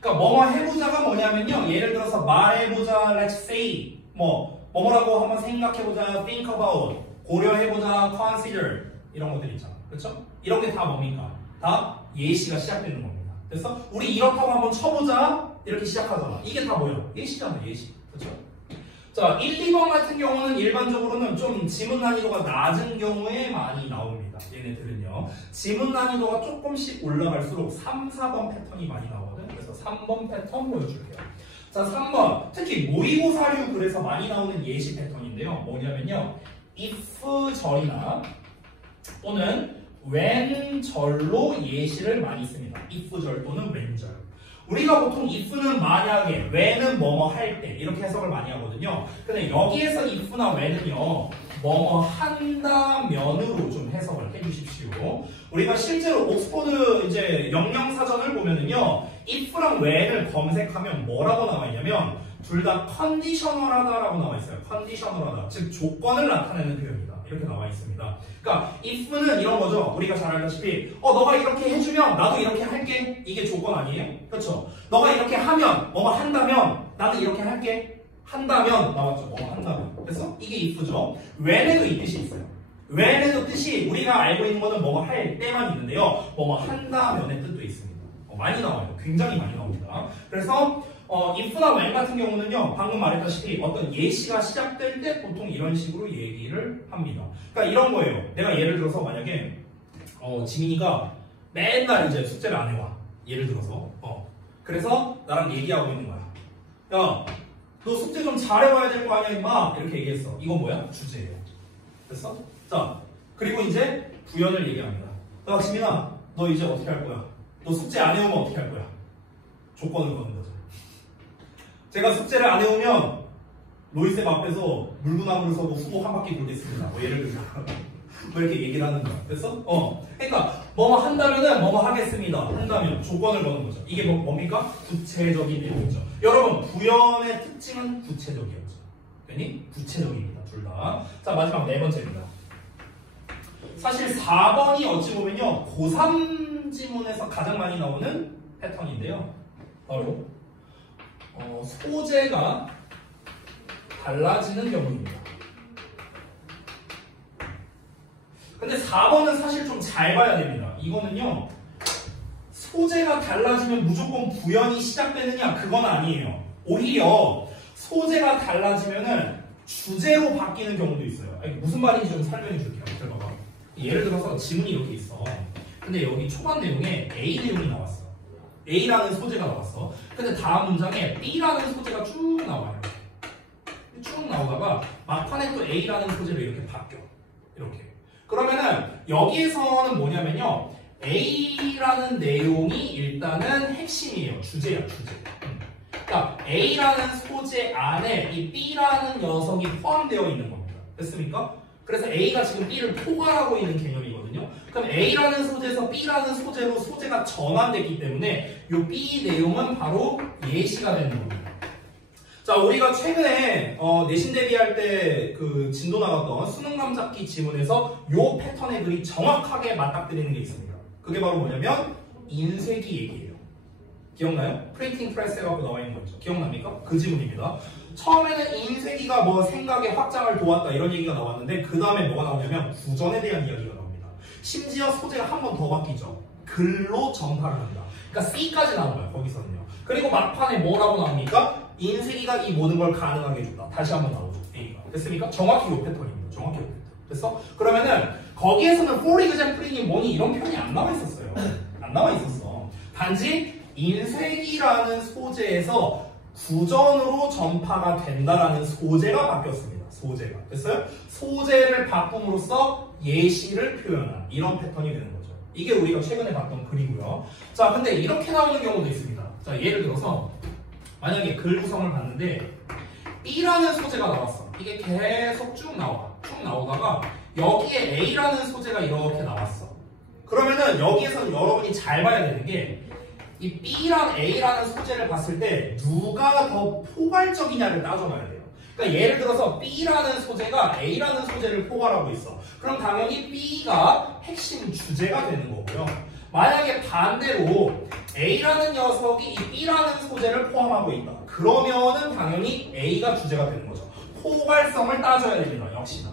그러니까 뭐뭐 해보자가 뭐냐면요. 예를 들어서 말해보자, let's say 뭐라고 한번 생각해보자, think about, 고려해보자, consider 이런 것들 있잖아. 그렇죠? 이런 게 다 뭡니까? 다 예시가 시작되는 겁니다. 그래서 우리 이렇다고 한번 쳐보자 이렇게 시작하잖아. 이게 다 뭐예요? 예시잖아. 예시. 그렇죠? 자, 1, 2번 같은 경우는 일반적으로는 좀 지문 난이도가 낮은 경우에 많이 나옵니다. 얘네들은요. 지문 난이도가 조금씩 올라갈수록 3, 4번 패턴이 많이 나오거든. 그래서 3번 패턴 보여줄게요. 자, 3번. 특히 모의고사류 글에서 많이 나오는 예시 패턴인데요. 뭐냐면요. if 절이나 또는 when 절로 예시를 많이 씁니다. if 절 또는 when 절. 우리가 보통 if는 만약에, when은 뭐뭐 할 때 이렇게 해석을 많이 하거든요. 근데 여기에서 if나 when은요 뭐뭐 한다면으로 좀 해석을 해주십시오. 우리가 실제로 옥스퍼드 이제 영영사전을 보면은요 if랑 when을 검색하면 뭐라고 나와 있냐면 둘 다 컨디셔널하다라고 나와 있어요. 컨디셔널하다, 즉 조건을 나타내는 표현이다. 이렇게 나와 있습니다. 그러니까 if는 이런 거죠. 우리가 잘 알다시피 너가 이렇게 해주면 나도 이렇게 할게. 이게 조건 아니에요? 그렇죠? 너가 이렇게 하면 뭐뭐 한다면 나도 이렇게 할게. 한다면 나왔죠. 뭐뭐 한다면. 그래서 이게 if죠. when에도 이 뜻이 있어요. when에도 뜻이 우리가 알고 있는 거는 뭐뭐 할 때만 있는데요. 뭐뭐 한다면의 뜻도 있습니다. 많이 나와요. 굉장히 많이 나옵니다. 그래서 if나 when 같은 경우는요, 방금 말했다시피 어떤 예시가 시작될 때 보통 이런 식으로 얘기를 합니다. 그러니까 이런 거예요. 내가 예를 들어서 만약에 지민이가 맨날 이제 숙제를 안 해와. 예를 들어서 그래서 나랑 얘기하고 있는 거야. 야, 너 숙제 좀 잘해와야 될 거 아니야 임마. 이렇게 얘기했어. 이건 뭐야? 주제예요. 됐어? 자, 그리고 이제 부연을 얘기합니다. 야, 지민아, 너 이제 어떻게 할 거야? 너 숙제 안 해오면 어떻게 할 거야? 조건을 거는 거죠. 제가 숙제를 안 해오면 로이쌤 앞에서 물구나무를 서고 후보 한 바퀴 돌겠습니다. 뭐 예를 들어 뭐 이렇게 얘기를 하는 거야. 됐어? 그러니까 뭐뭐 한다면은 뭐뭐 하겠습니다. 한다면 조건을 거는 거죠. 이게 뭡니까? 구체적인 내용이죠. 여러분, 부연의 특징은 구체적이었죠. 괜히 구체적입니다. 둘 다. 자, 마지막 네 번째입니다. 사실 4번이 어찌 보면요, 고3 지문에서 가장 많이 나오는 패턴인데요. 바로 소재가 달라지는 경우입니다. 근데 4번은 사실 좀 잘 봐야 됩니다. 이거는요, 소재가 달라지면 무조건 부연이 시작되느냐? 그건 아니에요. 오히려 소재가 달라지면은 주제로 바뀌는 경우도 있어요. 아니, 무슨 말인지 좀 설명해 줄게요. 들어봐. 예를 들어서 지문이 이렇게 있어. 근데 여기 초반 내용에 A 내용이 나왔어. A라는 소재가 나왔어. 근데 다음 문장에 B라는 소재가 쭉 나와요. 쭉 나오다가 막판에 또 A라는 소재로 이렇게 바뀌어. 이렇게. 그러면은 여기에서는 뭐냐면요, A라는 내용이 일단은 핵심이에요. 주제야, 주제. 그러니까 A라는 소재 안에 이 B라는 녀석이 포함되어 있는 겁니다. 됐습니까? 그래서 A가 지금 B를 포괄하고 있는 개념이거든요. 그럼 A라는 소재에서 B라는 소재로 소재가 전환됐기 때문에 이 B 내용은 바로 예시가 되는 겁니다. 자, 우리가 최근에 내신 대비할 때 그 진도 나갔던 수능 감잡기 지문에서 이 패턴의 글이 정확하게 맞닥뜨리는 게 있습니다. 그게 바로 뭐냐면 인쇄기 얘기예요. 기억나요? 프린팅 프레스 해갖고 나와 있는 거 있죠. 기억납니까? 그 지문입니다. 처음에는 인쇄기가 뭐 생각의 확장을 도왔다 이런 얘기가 나왔는데 그 다음에 뭐가 나오냐면 구전에 대한 이야기가 나옵니다. 심지어 소재가 한 번 더 바뀌죠. 글로 전파를 한다. 그러니까 C까지 나와요. 거기서는요. 그리고 막판에 뭐라고 나옵니까? 인쇄기가 이 모든 걸 가능하게 해준다. 다시 한번 나오죠. A가. 됐습니까? 정확히 이 패턴입니다. 정확히 이 패턴. 됐어? 그러면은 거기에서는 for example이니 뭐니 이런 표현이 안 나와 있었어요. 안 나와 있었어. 단지 인쇄기라는 소재에서 구전으로 전파가 된다라는 소재가 바뀌었습니다. 소재가. 됐어요? 소재를 바꿈으로써 예시를 표현한 이런 패턴이 되는 거죠. 이게 우리가 최근에 봤던 글이고요. 자, 근데 이렇게 나오는 경우도 있습니다. 자, 예를 들어서 만약에 글 구성을 봤는데 B라는 소재가 나왔어. 이게 계속 쭉 나와. 쭉 나오다가 여기에 A라는 소재가 이렇게 나왔어. 그러면은 여기에서는 여러분이 잘 봐야 되는 게 이 B랑 A라는 소재를 봤을 때 누가 더 포괄적이냐를 따져봐야 돼요. 그러니까 예를 들어서 B라는 소재가 A라는 소재를 포괄하고 있어. 그럼 당연히 B가 핵심 주제가 되는 거고요. 만약에 반대로 A라는 녀석이 이 B라는 소재를 포함하고 있다. 그러면은 당연히 A가 주제가 되는 거죠. 포괄성을 따져야 됩니다. 역시나.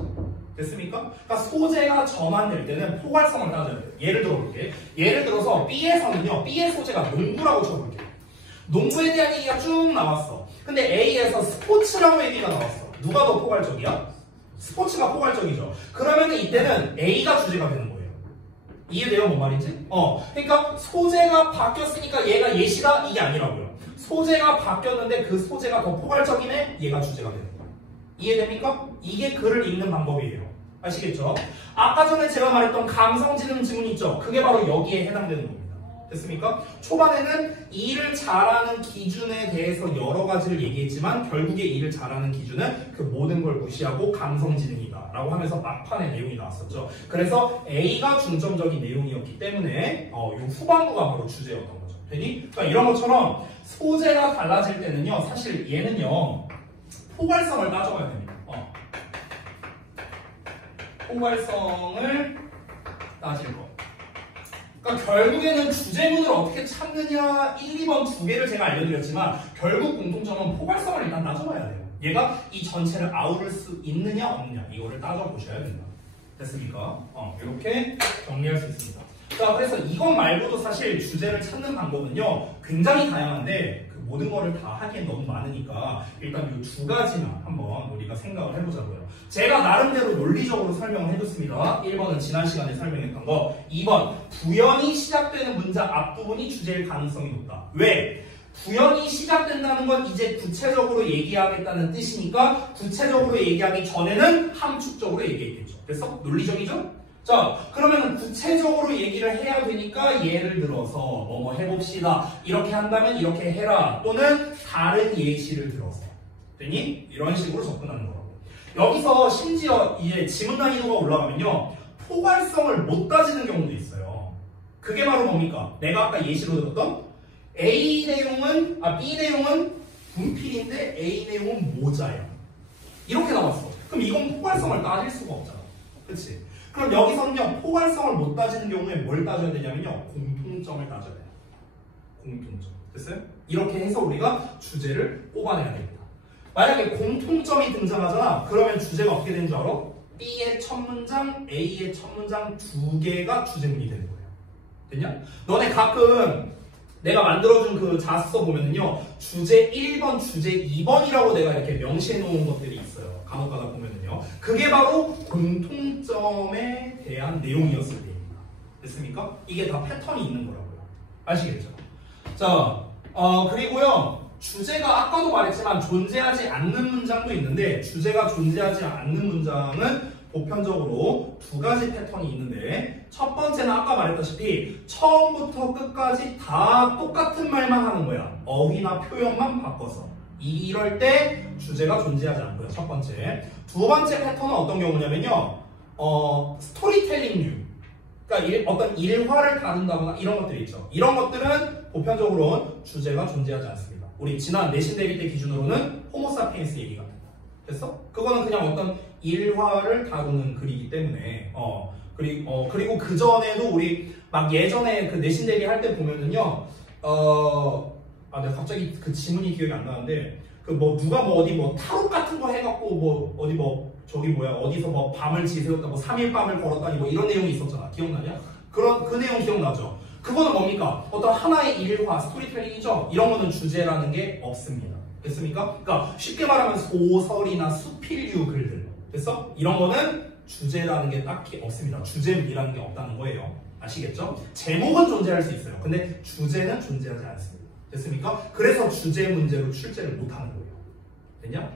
됐습니까? 그러니까 소재가 전환될 때는 포괄성을 따져야 돼요. 예를 들어볼게. 예를 들어서 B에서는요, B의 소재가 농구라고 쳐볼게요. 농구에 대한 얘기가 쭉 나왔어. 근데 A에서 스포츠라고 얘기가 나왔어. 누가 더 포괄적이야? 스포츠가 포괄적이죠. 그러면 이때는 A가 주제가 되는 거예요. 이해돼요? 뭔 말인지? 그러니까 소재가 바뀌었으니까 얘가 예시다? 이게 아니라고요. 소재가 바뀌었는데 그 소재가 더 포괄적이네? 얘가 주제가 되는 거예요. 이해됩니까? 이게 글을 읽는 방법이에요. 아시겠죠? 아까 전에 제가 말했던 감성지능 지문 있죠? 그게 바로 여기에 해당되는 겁니다. 됐습니까? 초반에는 일을 잘하는 기준에 대해서 여러 가지를 얘기했지만 결국에 일을 잘하는 기준은 그 모든 걸 무시하고 감성지능이다 라고 하면서 막판에 내용이 나왔었죠. 그래서 A가 중점적인 내용이었기 때문에 이 후반부가 바로 주제였던 거죠. 그러니까 이런 것처럼 소재가 달라질 때는요, 사실 얘는요 포괄성을 따져봐야 됩니다. 포괄성을 따질 거. 그러니까 결국에는 주제문을 어떻게 찾느냐 1, 2번 두 개를 제가 알려드렸지만 결국 공통점은 포괄성을 일단 따져봐야 돼요. 얘가 이 전체를 아우를 수 있느냐 없느냐 이거를 따져보셔야 된다. 됐습니까? 이렇게 정리할 수 있습니다. 자, 그래서 이것 말고도 사실 주제를 찾는 방법은요, 굉장히 다양한데, 그 모든 거를 다 하기엔 너무 많으니까, 일단 이 두 가지만 한번 우리가 생각을 해보자고요. 제가 나름대로 논리적으로 설명을 해줬습니다. 1번은 지난 시간에 설명했던 거. 2번, 부연이 시작되는 문장 앞부분이 주제일 가능성이 높다. 왜? 부연이 시작된다는 건 이제 구체적으로 얘기하겠다는 뜻이니까 구체적으로 얘기하기 전에는 함축적으로 얘기했겠죠. 그래서 논리적이죠? 자, 그러면 구체적으로 얘기를 해야 되니까 예를 들어서 뭐 해봅시다. 이렇게 한다면 이렇게 해라. 또는 다른 예시를 들어서. 되니? 이런 식으로 접근하는 거라고. 여기서 심지어 이제 지문 난이도가 올라가면요. 포괄성을 못 따지는 경우도 있어요. 그게 바로 뭡니까? 내가 아까 예시로 들었던 B 내용은 분필인데 A 내용은 모자야. 이렇게 나왔어. 그럼 이건 포괄성을 따질 수가 없잖아. 그치? 그럼 여기서는요, 포괄성을 못 따지는 경우에 뭘 따져야 되냐면요, 공통점을 따져야 돼요. 공통점. 됐어요? 이렇게 해서 우리가 주제를 뽑아내야 됩니다. 만약에 공통점이 등장하잖아. 그러면 주제가 어떻게 되는 줄 알아? B의 첫 문장, A의 첫 문장 두 개가 주제문이 되는 거예요. 됐냐? 너네 가끔 내가 만들어준 그 자습서 보면은요, 주제 1번, 주제 2번이라고 내가 이렇게 명시해 놓은 것들이 있어요. 간혹 가다 보면은요. 그게 바로 공통점에 대한 내용이었을 때입니다. 됐습니까? 이게 다 패턴이 있는 거라고요. 아시겠죠? 자, 그리고요, 주제가 아까도 말했지만 존재하지 않는 문장도 있는데, 주제가 존재하지 않는 문장은 보편적으로 두 가지 패턴이 있는데, 첫 번째는 아까 말했다시피 처음부터 끝까지 다 똑같은 말만 하는 거야. 어휘나 표현만 바꿔서. 이럴 때 주제가 존재하지 않고요. 첫 번째. 두 번째 패턴은 어떤 경우냐면요. 스토리텔링류. 그러니까 어떤 일화를 다룬다거나 이런 것들이 있죠. 이런 것들은 보편적으로 주제가 존재하지 않습니다. 우리 지난 내신 대비 때 기준으로는 호모사피엔스 얘기 같은 거. 됐어? 그거는 그냥 어떤 일화를 다루는 글이기 때문에 그리고 그 전에도 우리 막 예전에 그 내신 대비 할 때 보면은요 내가 갑자기 그 지문이 기억이 안 나는데 그 뭐 누가 뭐 어디 뭐 타로 같은 거 해갖고 뭐 어디 뭐 저기 뭐야 어디서 뭐 밤을 지새웠다 뭐 3일 밤을 걸었다니 뭐 이런 내용이 있었잖아. 기억나냐? 그 내용 기억나죠? 그거는 뭡니까? 어떤 하나의 일화 스토리텔링이죠. 이런 거는 주제라는 게 없습니다. 됐습니까? 그러니까 쉽게 말하면 소설이나 수필류 글들. 됐어? 이런 거는 주제라는 게 딱히 없습니다. 주제문이라는 게 없다는 거예요. 아시겠죠? 제목은 존재할 수 있어요. 근데 주제는 존재하지 않습니다. 됐습니까? 그래서 주제 문제로 출제를 못하는 거예요. 됐냐?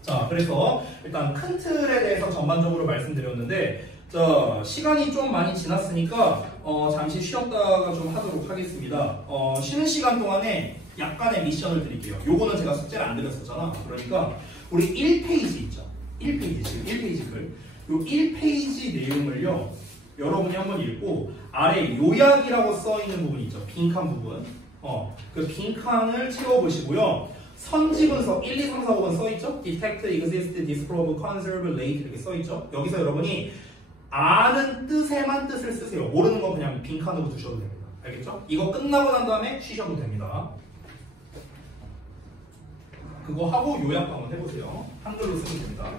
자, 그래서 일단 큰 틀에 대해서 전반적으로 말씀드렸는데 자, 시간이 좀 많이 지났으니까 잠시 쉬었다가 좀 하도록 하겠습니다. 쉬는 시간 동안에 약간의 미션을 드릴게요. 요거는 제가 숙제를 안 드렸었잖아. 그러니까 우리 1페이지 있죠? 1페이지 지금 1페이지 글. 요 1페이지 내용을요. 여러분이 한번 읽고 아래 요약이라고 써 있는 부분 있죠? 빈칸 부분. 그 빈칸을 채워보시고요. 선지분석 1, 2, 3, 4, 5번 써 있죠? detect, exist, disprove, conserve, relate 이렇게 써 있죠? 여기서 여러분이 아는 뜻에만 뜻을 쓰세요. 모르는 건 그냥 빈칸으로 두셔도 됩니다. 알겠죠? 이거 끝나고 난 다음에 쉬셔도 됩니다. 그거 하고 요약 한번 해보세요. 한글로 쓰면 됩니다.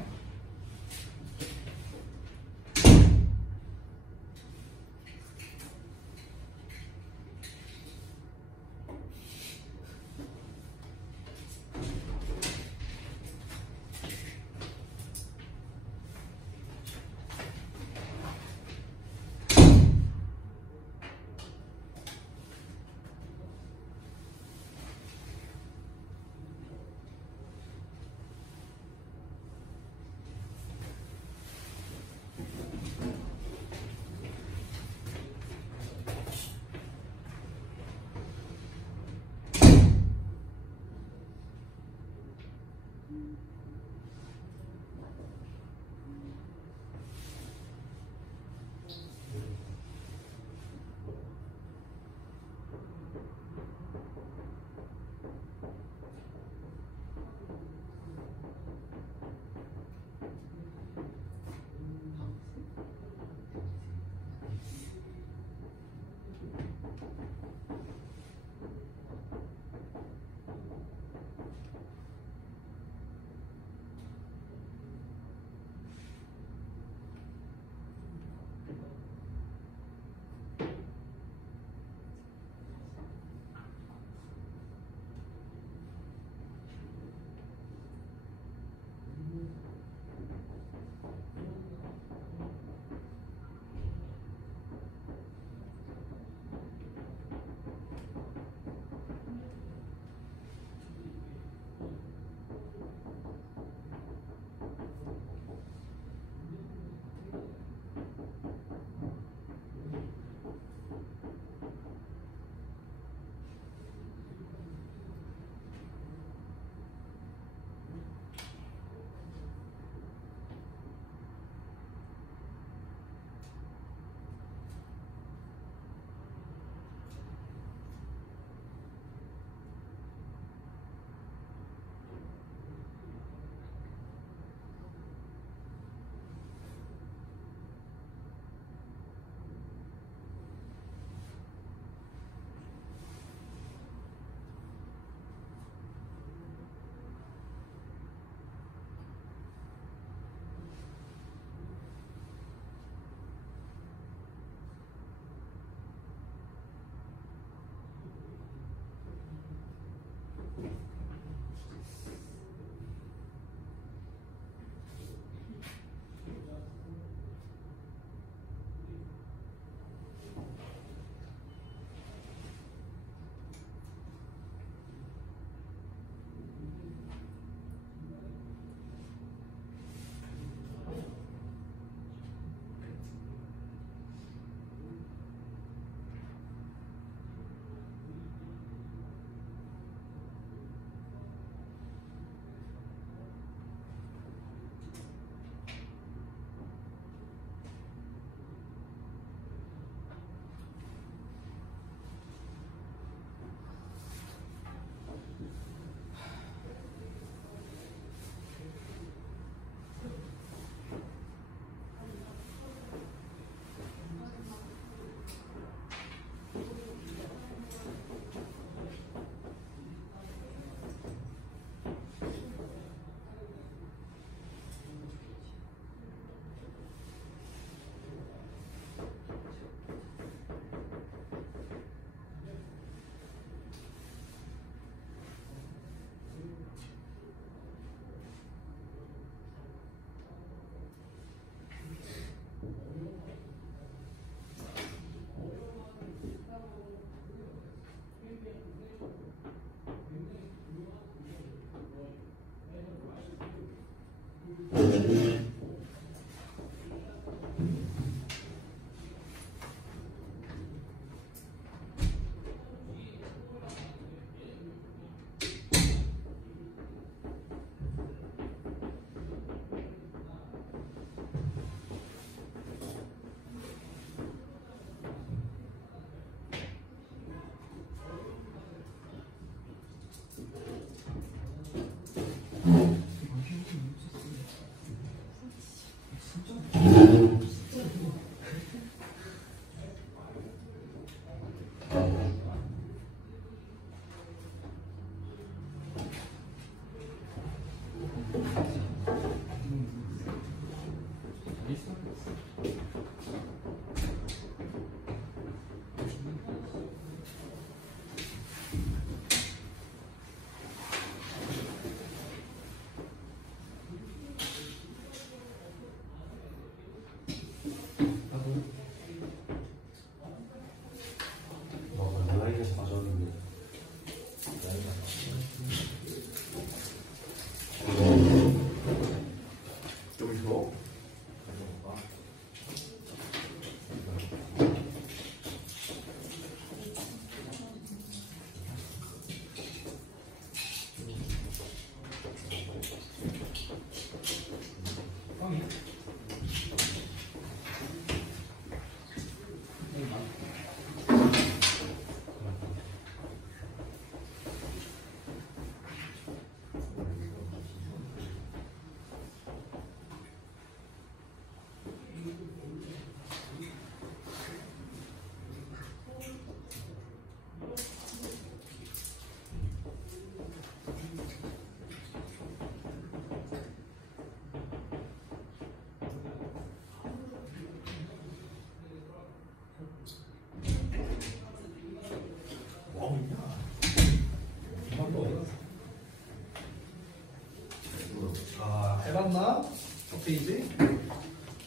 해봤나? 첫 페이지?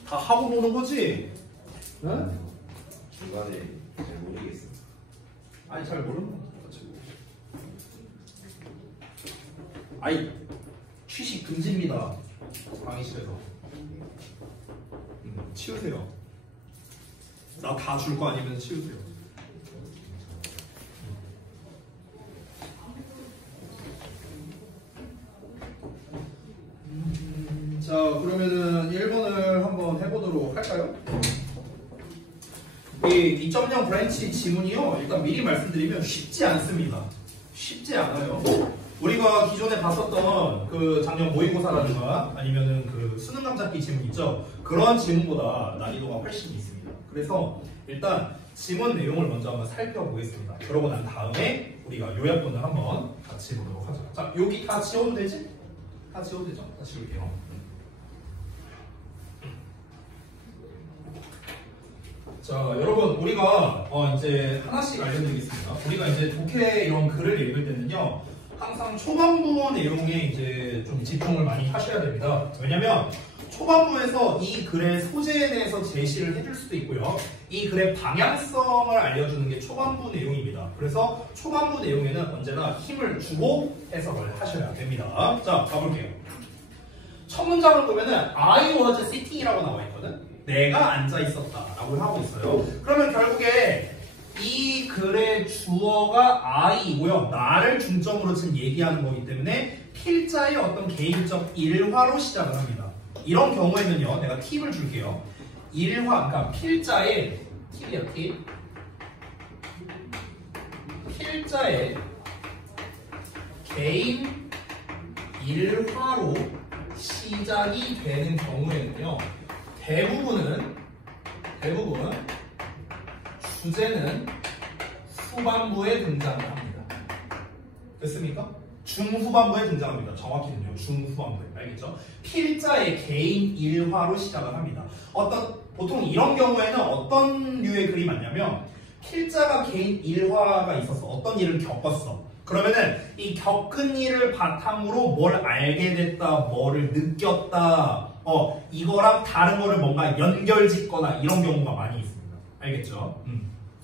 다 하고 노는 거지? 응? 중간에 잘 모르겠어. 아니 잘 모르는 거 가지고. 아이 취식 금지입니다. 강의실에서. 치우세요. 나 다 줄 거 아니면 치우세요. 자, 그러면은 1번을 한번 해보도록 할까요? 이 2.0 브랜치 지문이요. 일단 미리 말씀드리면 쉽지 않습니다. 쉽지 않아요. 우리가 기존에 봤었던 그 작년 모의고사라든가 아니면은 그 수능 감잡기 지문 있죠? 그런 지문보다 난이도가 훨씬 있습니다. 그래서 일단 지문 내용을 먼저 한번 살펴보겠습니다. 그러고 난 다음에 우리가 요약본을 한번 같이 보도록 하죠. 자, 여기 다 지워도 되지? 다 지워도 되죠? 다 지울게요. 자, 여러분 우리가 이제 하나씩 알려드리겠습니다. 우리가 이제 독해 이런 글을 읽을 때는요, 항상 초반부 내용에 이제 좀 집중을 많이 하셔야 됩니다. 왜냐면 초반부에서 이 글의 소재에 대해서 제시를 해줄 수도 있고요. 이 글의 방향성을 알려주는 게 초반부 내용입니다. 그래서 초반부 내용에는 언제나 힘을 주고 해석을 하셔야 됩니다. 자, 가볼게요. 첫 문장을 보면은 I was sitting이라고 나와 있거든. 내가 앉아 있었다 라고 하고 있어요. 그러면 결국에 이 글의 주어가 I이고요. 나를 중점으로 지금 얘기하는 거기 때문에 필자의 어떤 개인적 일화로 시작을 합니다. 이런 경우에는요, 내가 팁을 줄게요. 일화, 그러니까 필자의 팁이에요, 팁. 필자의 개인 일화로 시작이 되는 경우에는요, 대부분 주제는 후반부에 등장을 합니다. 됐습니까? 중후반부에 등장합니다. 정확히는요, 중후반부에. 알겠죠? 필자의 개인 일화로 시작을 합니다. 보통 이런 경우에는 어떤 류의 글이 많냐면, 필자가 개인 일화가 있어서 어떤 일을 겪었어. 그러면은 이 겪은 일을 바탕으로 뭘 알게 됐다, 뭐를 느꼈다, 이거랑 다른 거를 뭔가 연결짓거나 이런 경우가 많이 있습니다. 알겠죠?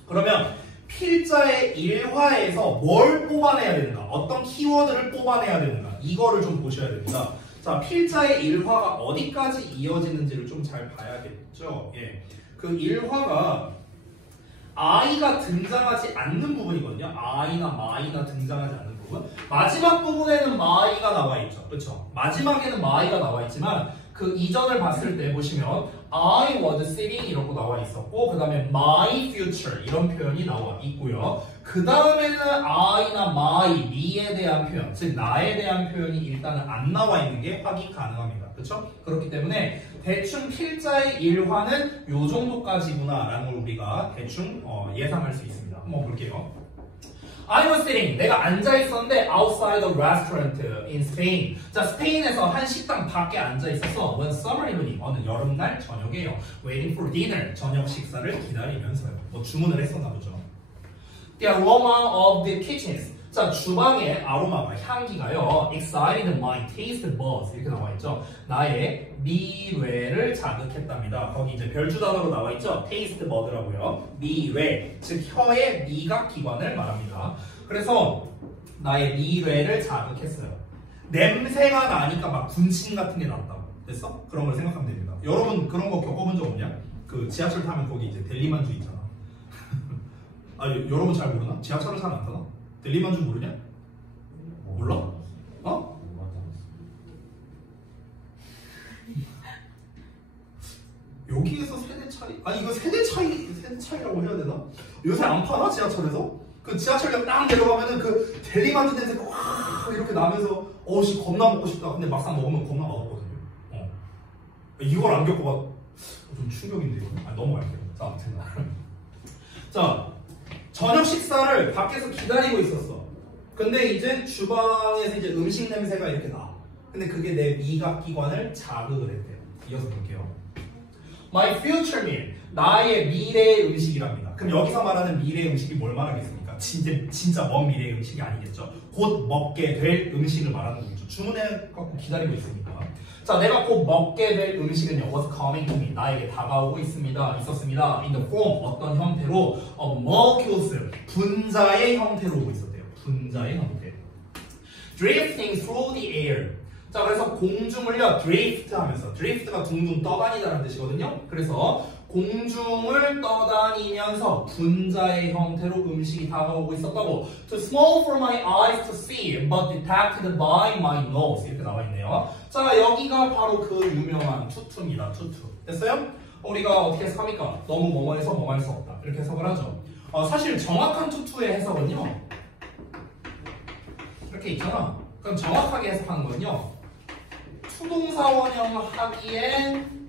그러면 필자의 일화에서 뭘 뽑아내야 되는가, 어떤 키워드를 뽑아내야 되는가, 이거를 좀 보셔야 됩니다. 자, 필자의 일화가 어디까지 이어지는지를 좀 잘 봐야겠죠? 예. 그 일화가 I가 등장하지 않는 부분이거든요. I나 my가 등장하지 않는 부분. 마지막 부분에는 my가 나와 있죠. 그렇죠? 마지막에는 my가 나와 있지만 그 이전을 봤을 때 보시면 I was sitting 이라고 나와 있었고, 그 다음에 my future 이런 표현이 나와 있고요. 그 다음에는 I나 my, me에 대한 표현, 즉 나에 대한 표현이 일단은 안 나와 있는 게 확인 가능합니다. 그렇죠? 그렇기 때문에 대충 필자의 일화는 요 정도까지구나 라는 걸 우리가 대충 예상할 수 있습니다. 한번 볼게요. I was sitting, 내가 앉아 있었는데 outside a restaurant in Spain. 자, 스페인에서 한 식당 밖에 앉아 있어서 one summer evening, 어느 여름날 저녁에요. Waiting for dinner, 저녁 식사를 기다리면서요. 뭐 주문을 했었나 보죠. The aroma of the kitchens. 자, 주방의 아로마가, 향기가요. Excited my taste buds 이렇게 나와 있죠. 나의 미뢰를 자극했답니다. 거기 이제 별주 단어로 나와 있죠. taste bud라고요. 미뢰, 즉 혀의 미각 기관을 말합니다. 그래서 나의 미뢰를 자극했어요. 냄새가 나니까 막 군침 같은 게 났다고. 됐어? 그런 걸 생각하면 됩니다. 여러분 그런 거 겪어본 적 없냐? 그 지하철 타면 거기 이제 델리만주 있잖아. 아, 여러분 잘 모르나? 지하철을 잘 안 타나? 델리만주 모르냐? 몰라? 여기에서 세대 차이? 아니 이거 세대 차이라고 해야 되나? 요새 안 파나? 지하철에서? 그 지하철역 딱 내려가면은 그 델리만주 냄새가 확 이렇게 나면서 씨 겁나 먹고 싶다. 근데 막상 먹으면 겁나 맛없거든요. 이걸 안 겪어봐. 좀 충격인데 이거. 넘어갈게요. 자, 아무튼 자, 저녁 식사를 밖에서 기다리고 있었어. 근데 이제 주방에서 이제 음식 냄새가 이렇게 나. 근데 그게 내 미각 기관을 자극을 했대요. 이어서 볼게요. My future meal, 나의 미래의 음식이랍니다. 그럼 여기서 말하는 미래의 음식이 뭘 말하겠습니까? 진짜 먼 미래의 음식이 아니겠죠. 곧 먹게 될 음식을 말하는 거죠. 주문해갖고 기다리고 있으니까. 자, 내가 곧 먹게 될 음식은요. was coming to me. 나에게 다가오고 있습니다. 있었습니다. in the form. 어떤 형태로 of molecules. 분자의 형태로 오고 있었대요. 분자의 형태. drifting through the air. 자, 그래서 공중을요. drift 하면서. drift가 둥둥 떠다니다라는 뜻이거든요. 그래서 공중을 떠다니면서 분자의 형태로 음식이 다가오고 있었다고. Too small for my eyes to see, but detected by my nose. 이렇게 나와 있네요. 자, 여기가 바로 그 유명한 투투입니다. 투투. 됐어요? 우리가 어떻게 해석합니까? 너무 뭐뭐해서 뭐할 수 없다. 이렇게 해석을 하죠. 사실 정확한 투투의 해석은요. 이렇게 있잖아. 그럼 정확하게 해석하는 건요. 투동사 원형 하기엔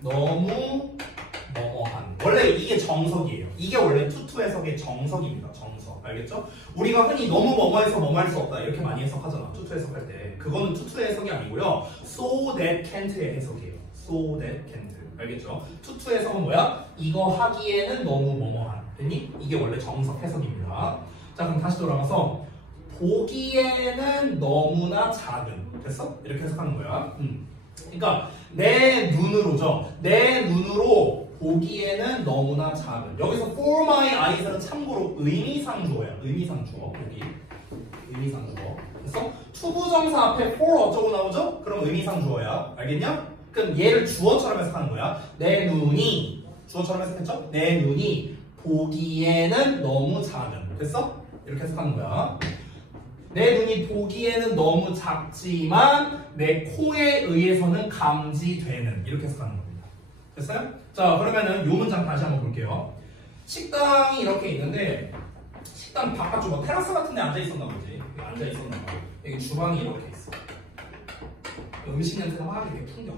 너무 뭐뭐한. 원래 이게 정석이에요. 이게 원래 투투 해석의 정석입니다. 정석. 알겠죠? 우리가 흔히 너무 뭐뭐해서 뭐뭐할 수 없다 이렇게 많이 해석하잖아. 투투 해석할 때. 그거는 투투의 해석이 아니고요. so that can't의 해석이에요. so that can't. 알겠죠? 투투 해석은 뭐야? 이거 하기에는 너무 뭐뭐한. 됐니? 이게 원래 정석 해석입니다. 자, 그럼 다시 돌아가서 보기에는 너무나 작은. 됐어? 이렇게 해석하는 거야. 그러니까 내 눈으로죠. 내 눈으로 보기에는 너무나 작은. 여기서 for my eyes는 참고로 의미상 주어야. 의미상 주어. 여기 의미상 주어. 그래서 투부정사 앞에 for 어쩌고 나오죠? 그럼 의미상 주어야. 알겠냐? 그럼 얘를 주어처럼 해석하는 거야. 내 눈이 주어처럼 해석했죠? 내 눈이 보기에는 너무 작은. 됐어? 이렇게 해석하는 거야. 내 눈이 보기에는 너무 작지만 내 코에 의해서는 감지되는. 이렇게 해석하는 겁니다. 됐어요? 자, 그러면은 요 문장 다시 한번 볼게요. 식당이 이렇게 있는데 식당 바깥쪽 뭐 테라스 같은 데 앉아 있었나 보지. 앉아 있었나 봐. 여기 주방이 이렇게 있어. 음식 냄새가 막 이렇게 풍겨.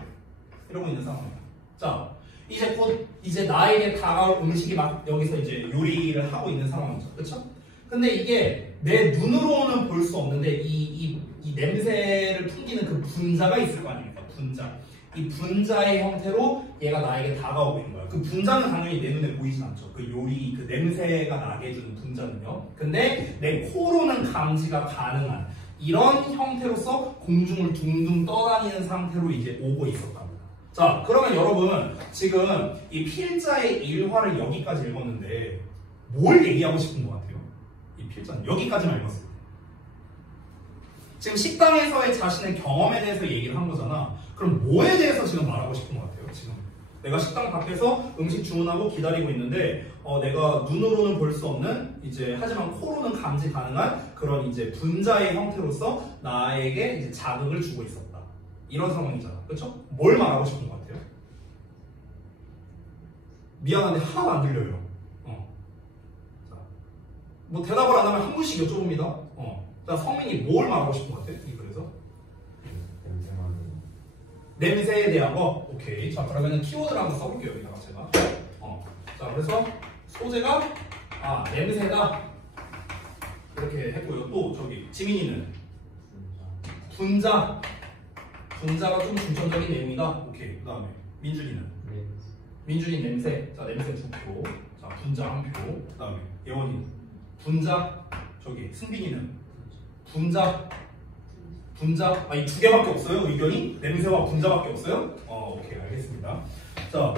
이러고 있는 상황이야. 자, 이제 곧 이제 나에게 다가올 음식이 막 여기서 이제 요리를 하고 있는 상황이죠. 그렇죠? 근데 이게 내 눈으로는 볼 수 없는데 이 냄새를 풍기는 그 분자가 있을 거 아닙니까? 분자. 이 분자의 형태로 얘가 나에게 다가오고 있는 거야. 그 분자는 당연히 내 눈에 보이진 않죠. 그 요리, 그 냄새가 나게 해주는 분자는요. 근데 내 코로는 감지가 가능한 이런 형태로서 공중을 둥둥 떠다니는 상태로 이제 오고 있었답니다. 자, 그러면 여러분 지금 이 필자의 일화를 여기까지 읽었는데 뭘 얘기하고 싶은 것 같아요? 이 필자는 여기까지만 읽었어요. 지금 식당에서의 자신의 경험에 대해서 얘기를 한 거잖아. 그럼 뭐에 대해서 지금 말하고 싶은 것 같아요? 지금 내가 식당 밖에서 음식 주문하고 기다리고 있는데 내가 눈으로는 볼 수 없는 이제 하지만 코로는 감지 가능한 그런 이제 분자의 형태로서 나에게 이제 자극을 주고 있었다. 이런 상황이잖아. 그렇죠? 뭘 말하고 싶은 것 같아요? 미안한데 하나도 안 들려요. 자, 뭐 대답을 안 하면 한 분씩 여쭤봅니다. 자, 성민이 뭘 말하고 싶은 것 같아요? 이 글에서? 냄새에 대한 거? 오케이. 자, 그러면은 키워드를 한번 써볼게요. 여기다가 제가. 자, 그래서 소재가 냄새다. 이렇게 했고요. 또 저기 지민이는 분자가 좀 중점적인 내용이다. 오케이. 그 다음에 민준이는 민준이 냄새. 자, 냄새 2표. 자, 분자 1표. 그 다음에 예원이는 분자. 저기 승빈이는 분자. 이 두 개밖에 없어요. 의견이? 냄새와 분자밖에 없어요? 오케이. 알겠습니다. 자,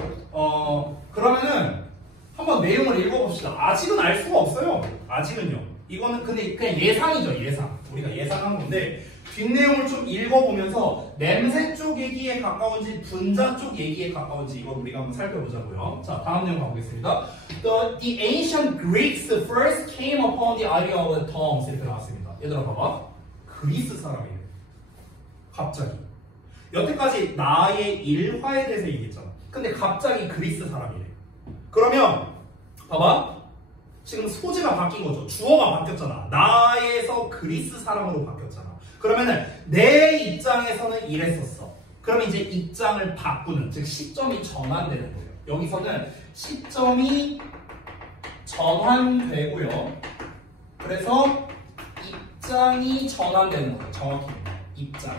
그러면은 한번 내용을 읽어봅시다. 아직은 알 수가 없어요. 아직은요. 이거는 근데 그냥 예상이죠. 예상. 우리가 예상한 건데 뒷내용을 좀 읽어보면서 냄새 쪽 얘기에 가까운지 분자 쪽 얘기에 가까운지 이걸 우리가 한번 살펴보자고요. 자, 다음 내용 가보겠습니다. The ancient Greeks first came upon the idea of the tongues. 이렇게 나왔습니다. 얘들아 봐봐. 그리스 사람이에요. 갑자기. 여태까지 나의 일화에 대해서 얘기했잖아. 근데 갑자기 그리스 사람이래. 그러면 봐봐. 지금 소재가 바뀐 거죠. 주어가 바뀌었잖아. 나에서 그리스 사람으로 바뀌었잖아. 그러면은 내 입장에서는 이랬었어. 그럼 이제 입장을 바꾸는, 즉 시점이 전환되는 거예요. 여기서는 시점이 전환되고요. 그래서 입장이 전환되는 거예요. 정확히 입장.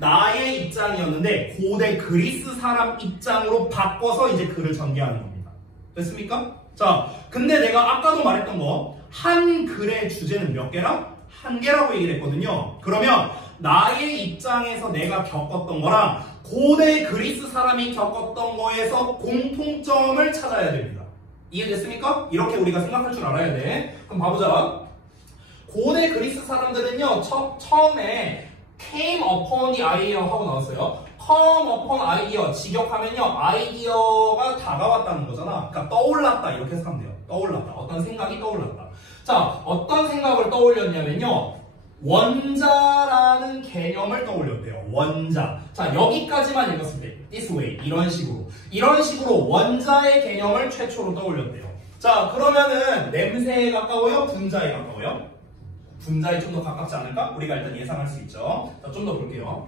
나의 입장이었는데 고대 그리스 사람 입장으로 바꿔서 이제 글을 전개하는 겁니다. 됐습니까? 자, 근데 내가 아까도 말했던 거 한 글의 주제는 몇 개랑? 한 개라고 얘기를 했거든요. 그러면 나의 입장에서 내가 겪었던 거랑 고대 그리스 사람이 겪었던 거에서 공통점을 찾아야 됩니다. 이해됐습니까? 이렇게 우리가 생각할 줄 알아야 돼. 그럼 봐보자. 고대 그리스 사람들은요, 처음에 came upon the idea 하고 나왔어요. come upon idea, 직역하면요, 아이디어가 다가왔다는 거잖아. 그러니까 떠올랐다, 이렇게 해석하면 돼요. 떠올랐다. 어떤 생각이 떠올랐다. 자, 어떤 생각을 떠올렸냐면요, 원자라는 개념을 떠올렸대요. 원자. 자, 여기까지만 읽었을 때 this way, 이런 식으로 원자의 개념을 최초로 떠올렸대요. 자, 그러면은 냄새에 가까워요? 분자에 가까워요? 분자에 좀 더 가깝지 않을까? 우리가 일단 예상할 수 있죠. 자, 좀 더 볼게요.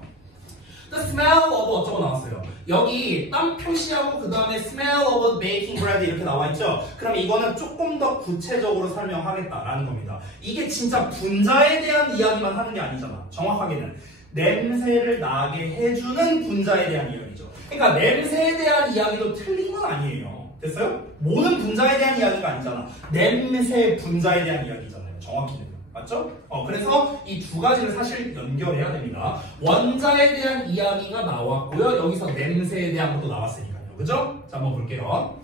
The smell of 어쩌고 나왔어요. 여기 땀 표시하고 그 다음에 smell of baking bread 이렇게 나와 있죠. 그럼 이거는 조금 더 구체적으로 설명하겠다라는 겁니다. 이게 진짜 분자에 대한 이야기만 하는 게 아니잖아. 정확하게는 냄새를 나게 해주는 분자에 대한 이야기죠. 그러니까 냄새에 대한 이야기도 틀린 건 아니에요. 됐어요? 모든 분자에 대한 이야기가 아니잖아. 냄새 분자에 대한 이야기잖아요. 정확히는. 맞죠? 그래서 이 두 가지를 사실 연결해야 됩니다. 원자에 대한 이야기가 나왔고요. 여기서 냄새에 대한 것도 나왔으니까요. 그죠? 자, 한번 볼게요.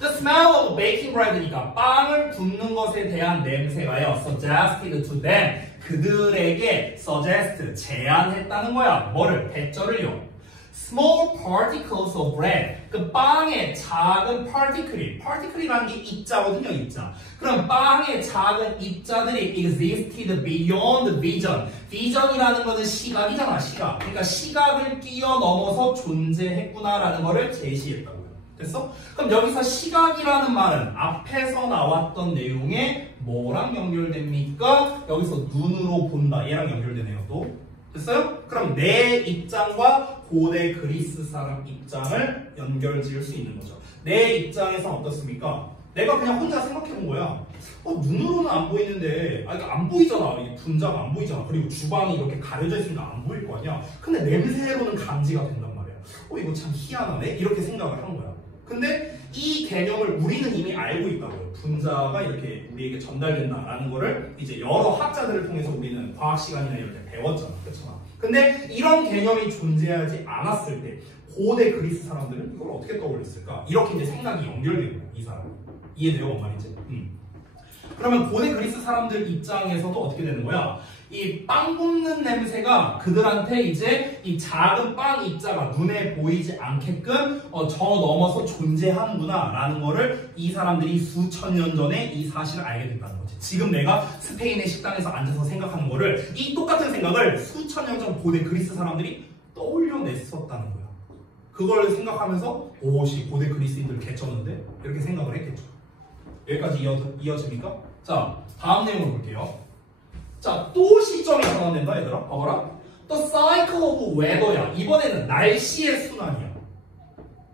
The smell of baking bread니까 빵을 굽는 것에 대한 냄새가요. suggested to them. 그들에게 suggest, 제안했다는 거야. 뭐를? 배쩔을요. Small particles of bread. 그 빵의 작은 particle이라는 게 입자거든요, 입자. 그럼 빵의 작은 입자들이 existed beyond vision. vision이라는 거는 시각이잖아, 시각. 그러니까 시각을 뛰어넘어서 존재했구나라는 거를 제시했다고요. 됐어? 그럼 여기서 시각이라는 말은 앞에서 나왔던 내용에 뭐랑 연결됩니까? 여기서 눈으로 본다. 얘랑 연결되네요, 또. 됐어요? 그럼 내 입장과 고대 그리스 사람 입장을 연결 지을 수 있는 거죠. 내 입장에서 어떻습니까? 내가 그냥 혼자 생각해 본 거야. 눈으로는 안 보이는데, 그러니까 안 보이잖아. 이 분자가 안 보이잖아. 그리고 주방이 이렇게 가려져 있으니까 안 보일 거 아니야. 근데 냄새로는 감지가 된단 말이야. 이거 참 희한하네? 이렇게 생각을 한 거야. 근데 이 개념을 우리는 이미 알고 있다고요. 분자가 이렇게 우리에게 전달된다라는 거를 이제 여러 학자들을 통해서 우리는 과학 시간이나 이럴 때 배웠잖아. 그렇잖아. 근데 이런 개념이 존재하지 않았을 때 고대 그리스 사람들은 이걸 어떻게 떠올렸을까? 이렇게 이제 생각이 연결된 거야, 이 사람. 이해돼요, 뭔 말인지? 그러면 고대 그리스 사람들 입장에서도 어떻게 되는 거야? 이 빵 굽는 냄새가 그들한테 이제 이 작은 빵 입자가 눈에 보이지 않게끔 저 넘어서 존재하는구나 라는 거를 이 사람들이 수천 년 전에 이 사실을 알게 됐다는 거지. 지금 내가 스페인의 식당에서 앉아서 생각하는 거를, 이 똑같은 생각을 수천 년 전 고대 그리스 사람들이 떠올려냈었다는 거야. 그걸 생각하면서 오씨 고대 그리스인들 개쩌는데? 이렇게 생각을 했겠죠. 여기까지 이어집니까? 자, 다음 내용을 볼게요. 자, 또 시점이 전환된다, 얘들아. 봐봐라. The cycle of weather야. 이번에는 날씨의 순환이야.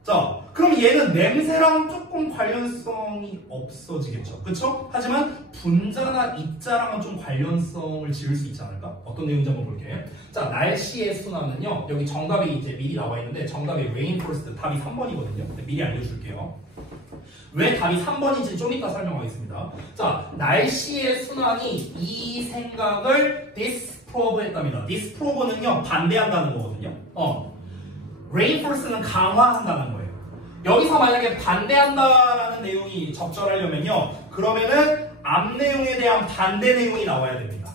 자, 그럼 얘는 냄새랑 조금 관련성이 없어지겠죠. 그쵸? 하지만 분자나 입자랑은 좀 관련성을 지을 수 있지 않을까? 어떤 내용인지 한번 볼게. 자, 날씨의 순환은요. 여기 정답이 이제 미리 나와 있는데 정답이 rainforest, 답이 3번이거든요. 미리 알려줄게요. 왜 답이 3번인지 좀 이따 설명하겠습니다. 자, 날씨의 순환이 이 생각을 disprove 했답니다. disprove는요, 반대한다는 거거든요. reinforce는 강화한다는 거예요. 여기서 만약에 반대한다라는 내용이 적절하려면요, 그러면은 앞 내용에 대한 반대 내용이 나와야 됩니다.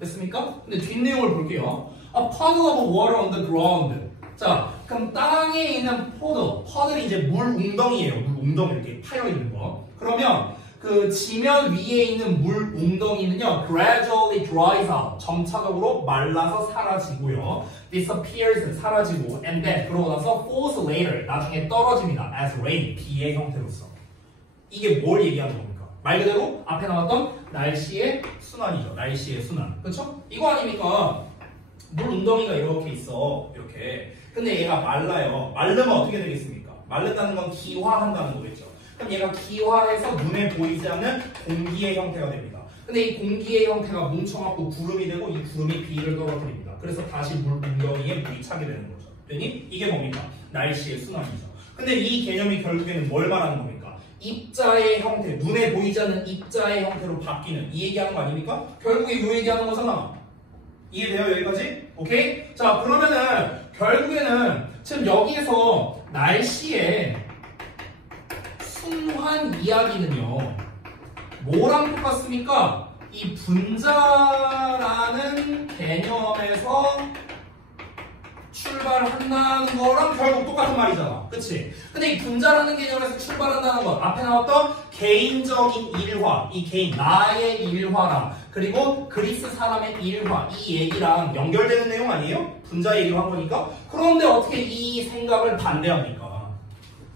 됐습니까? 근데 뒷 내용을 볼게요. A puddle of water on the ground. 자, 그럼 땅에 있는 퍼들이 이제 물 웅덩이에요. 물 웅덩이 이렇게 파여 있는 거. 그러면 그 지면 위에 있는 물 웅덩이는요, gradually dries out. 점차적으로 말라서 사라지고요. disappears, 사라지고, and then 그러고 나서 falls later, 나중에 떨어집니다. as rain, 비의 형태로서. 이게 뭘 얘기하는 겁니까? 말 그대로 앞에 나왔던 날씨의 순환이죠. 날씨의 순환. 그렇죠? 이거 아닙니까? 물 웅덩이가 이렇게 있어. 이렇게. 근데 얘가 말라요. 마르면 어떻게 되겠습니까? 마르다는 건 기화한다는 거겠죠. 그럼 얘가 기화해서 눈에 보이지 않는 공기의 형태가 됩니다. 근데 이 공기의 형태가 뭉쳐갖고 구름이 되고 이 구름이 비를 떨어뜨립니다. 그래서 다시 물 웅덩이에 물이 차게 되는 거죠. 그러니 이게 뭡니까? 날씨의 순환이죠. 근데 이 개념이 결국에는 뭘 말하는 겁니까? 입자의 형태, 눈에 보이지 않는 입자의 형태로 바뀌는 이 얘기하는 거 아닙니까? 결국에 이 얘기하는 거잖아. 이해돼요? 여기까지? 오케이? 자, 그러면은 결국에는 지금 여기에서 날씨의 순환 이야기는요, 뭐랑 똑같습니까? 이 분자라는 개념에서 출발한다는 거랑 결국 똑같은 말이잖아. 그치? 근데 이 분자라는 개념에서 출발한다는 건 앞에 나왔던 개인적인 일화, 이 개인, 나의 일화랑 그리고 그리스 사람의 일화, 이 얘기랑 연결되는 내용 아니에요? 분자 얘기를 한 거니까. 그런데 어떻게 이 생각을 반대합니까?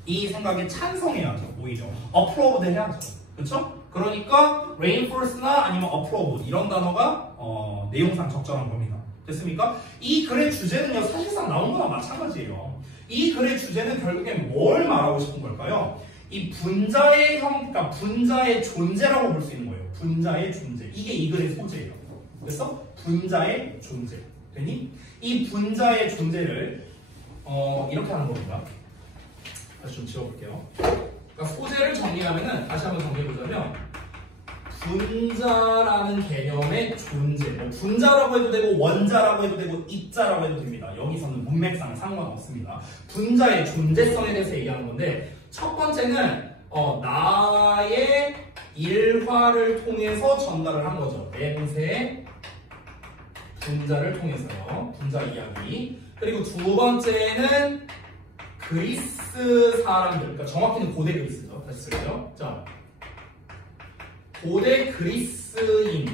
이 생각에 찬성해야죠. 오히려 approved 해야죠. 그쵸? 그러니까 reinforce나 아니면 approved 이런 단어가 내용상 적절한 겁니다. 됐습니까? 이 글의 주제는요, 사실상 나온 거랑 마찬가지예요. 이 글의 주제는 결국엔 뭘 말하고 싶은 걸까요? 이 분자의 그러니까 분자의 존재라고 볼 수 있는 거예요. 분자의 존재. 이게 이 글의 소재예요. 그래서 분자의 존재. 되니? 이 분자의 존재를 이렇게 하는 겁니다. 다시 좀 지워볼게요. 그러니까 소재를 정리하면은 다시 한번 정리해보자면 분자라는 개념의 존재, 뭐 분자라고 해도 되고 원자라고 해도 되고 입자라고 해도 됩니다. 여기서는 문맥상 상관없습니다. 분자의 존재성에 대해서 얘기하는 건데 첫 번째는 나의 일화를 통해서 전달을 한 거죠. 냄새 분자를 통해서요. 분자 이야기. 그리고 두 번째는 그리스 사람들, 그러니까 정확히는 고대 그리스죠. 다시 쓸게요. 자, 고대 그리스인을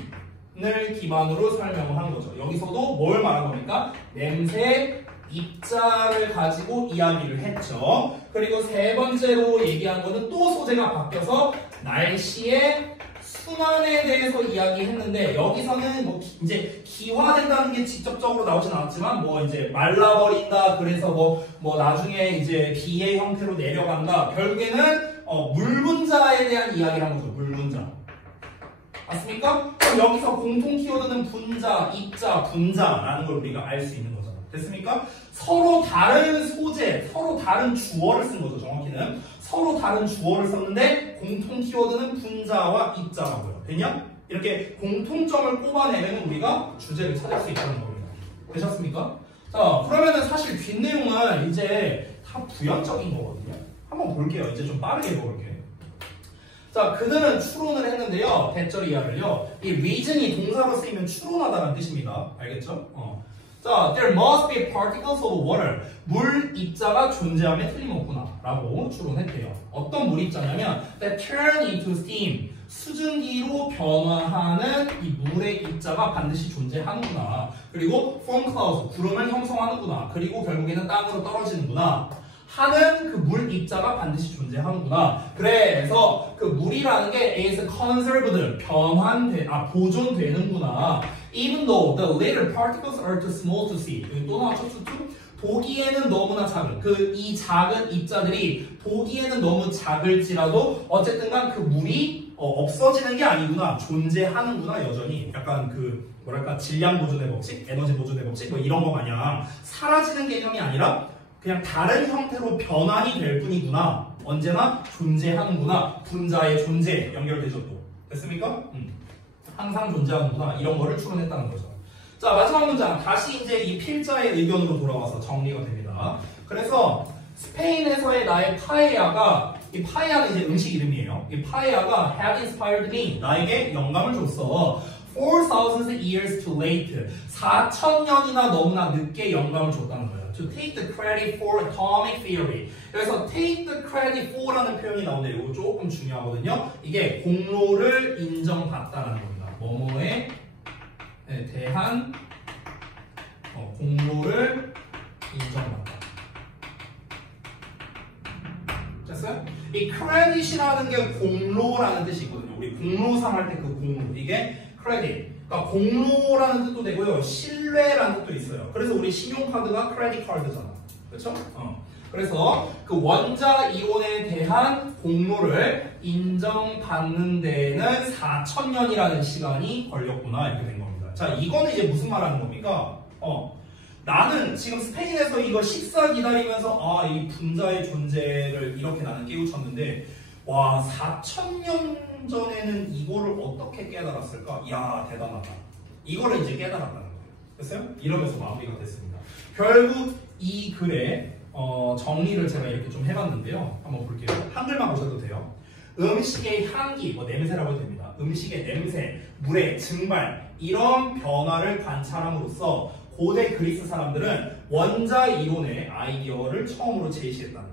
기반으로 설명을 한 거죠. 여기서도 뭘 말한 겁니까? 냄새, 입자를 가지고 이야기를 했죠. 그리고 세 번째로 얘기한 거는 또 소재가 바뀌어서 날씨의 순환에 대해서 이야기했는데 여기서는 뭐 이제 기화된다는 게 직접적으로 나오진 않았지만 뭐 이제 말라버린다 그래서 뭐 나중에 이제 비의 형태로 내려간다 결국에는 물 분자에 대한 이야기를 한 거죠. 물 분자. 맞습니까? 그럼 여기서 공통 키워드는 분자, 입자, 분자라는 걸 우리가 알 수 있는 거잖아. 됐습니까? 서로 다른 소재, 서로 다른 주어를 쓴 거죠. 정확히는 서로 다른 주어를 썼는데 공통 키워드는 분자와 입자라고요. 되냐? 이렇게 공통점을 꼽아내면 우리가 주제를 찾을 수 있다는 겁니다. 되셨습니까? 자, 그러면은 사실 뒷내용은 이제 다 부연적인 거거든요. 한번 볼게요. 이제 좀 빠르게 볼게요. 자, 그들은 추론을 했는데요. 대절 이하를요. 이 reason이 동사로 쓰이면 추론하다는 뜻입니다. 알겠죠? 자, there must be particles of water. 물 입자가 존재함에 틀림없구나 라고 추론했대요. 어떤 물 입자냐면 that turn into steam. 수증기로 변화하는 이 물의 입자가 반드시 존재하는구나. 그리고 form clouds. 구름을 형성하는구나. 그리고 결국에는 땅으로 떨어지는구나. 하는 그 물 입자가 반드시 존재하는구나. 그래서 그 물이라는 게 is conserved, 보존되는구나. Even though the later particles are too small to see. 여기 또 나왔죠? 보기에는 너무나 작은 이 작은 입자들이 보기에는 너무 작을지라도 어쨌든간 그 물이 없어지는 게 아니구나. 존재하는구나. 여전히 약간 그 뭐랄까 질량 보존의 법칙, 에너지 보존의 법칙 뭐 이런 거 마냥 사라지는 개념이 아니라 그냥 다른 형태로 변환이 될 뿐이구나. 언제나 존재하는구나. 분자의 존재 연결되죠 또. 됐습니까? 항상 존재하는구나. 이런 거를 추론했다는 거죠. 자, 마지막 문장. 다시 이제 이 필자의 의견으로 돌아와서 정리가 됩니다. 그래서 스페인에서의 나의 파에야가 이 파에야는 이제 음식 이름이에요. 이 파에야가 have inspired me. 나에게 영감을 줬어. 4,000 years too late. 4,000년이나 너무나 늦게 영감을 줬다는 거예요. To take the credit for atomic theory. 그래서 take the credit for라는 표현이 나오는데 이거 조금 중요하거든요. 이게 공로를 인정받다라는 겁니다. 뭐뭐에 대한 공로를 인정받다. 됐어요? 이 credit이라는 게 공로라는 뜻이 있거든요. 우리 공로상 할 때 그 공로 이게 credit. 그러니까 공로라는 뜻도 되고요. 신뢰라는 뜻도 있어요. 그래서 우리 신용카드가 크레딧 카드잖아. 그렇죠? 그래서 그 원자 이론에 대한 공로를 인정받는 데는 4,000년이라는 시간이 걸렸구나. 이렇게 된 겁니다. 자, 이거는 이제 무슨 말 하는 겁니까? 나는 지금 스페인에서 이거 식사 기다리면서 이 분자의 존재를 이렇게 나는 깨우쳤는데 와, 4,000년 전에는 이거를 어떻게 깨달았을까? 이야, 대단하다. 이거를 이제 깨달았다는 거예요. 됐어요? 이러면서 마무리가 됐습니다. 결국 이 글의 정리를 제가 이렇게 좀 해봤는데요. 한번 볼게요. 한글만 보셔도 돼요. 음식의 향기, 뭐 냄새라고 해도 됩니다. 음식의 냄새, 물의 증발, 이런 변화를 관찰함으로써 고대 그리스 사람들은 원자 이론의 아이디어를 처음으로 제시했다는 거예요.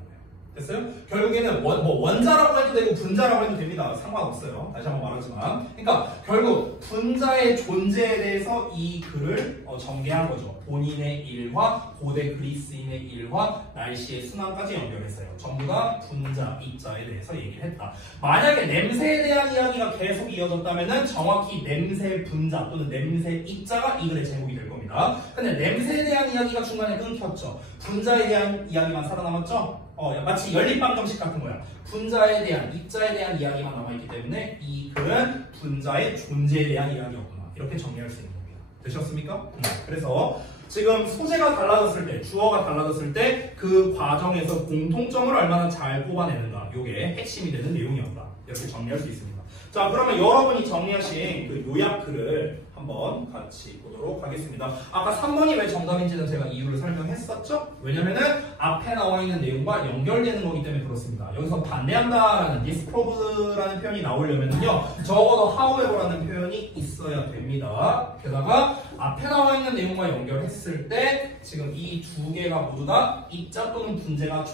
됐어요? 결국에는 원자라고 해도 되고 분자라고 해도 됩니다. 상관없어요. 다시 한번 말하지만. 그러니까 결국 분자의 존재에 대해서 이 글을 전개한 거죠. 본인의 일과 고대 그리스인의 일과 날씨의 순환까지 연결했어요. 전부 다 분자, 입자에 대해서 얘기를 했다. 만약에 냄새에 대한 이야기가 계속 이어졌다면 정확히 냄새 분자 또는 냄새 입자가 이 글의 제목이 될 겁니다. 근데 냄새에 대한 이야기가 중간에 끊겼죠. 분자에 대한 이야기만 살아남았죠. 마치 연립방정식 같은 거야. 분자에 대한, 입자에 대한 이야기만 남아있기 때문에 이 글은 분자의 존재에 대한 이야기였구나. 이렇게 정리할 수 있는 겁니다. 되셨습니까? 그래서 지금 소재가 달라졌을 때, 주어가 달라졌을 때 그 과정에서 공통점을 얼마나 잘 뽑아내는가. 이게 핵심이 되는 내용이었다. 이렇게 정리할 수 있습니다. 자, 그러면 여러분이 정리하신 그 요약글을 한번 같이 보도록 하겠습니다. 아까 3번이 왜 정답인지는 제가 이유를 설명했었죠? 왜냐면은 앞에 나와 있는 내용과 연결되는 거기 때문에 그렇습니다. 여기서 반대한다라는 disprove라는 표현이 나오려면요, 적어도 however라는 표현이 있어야 됩니다. 게다가 앞에 나와 있는 내용과 연결했을 때 지금 이 두 개가 모두 다 입자 또는 분자가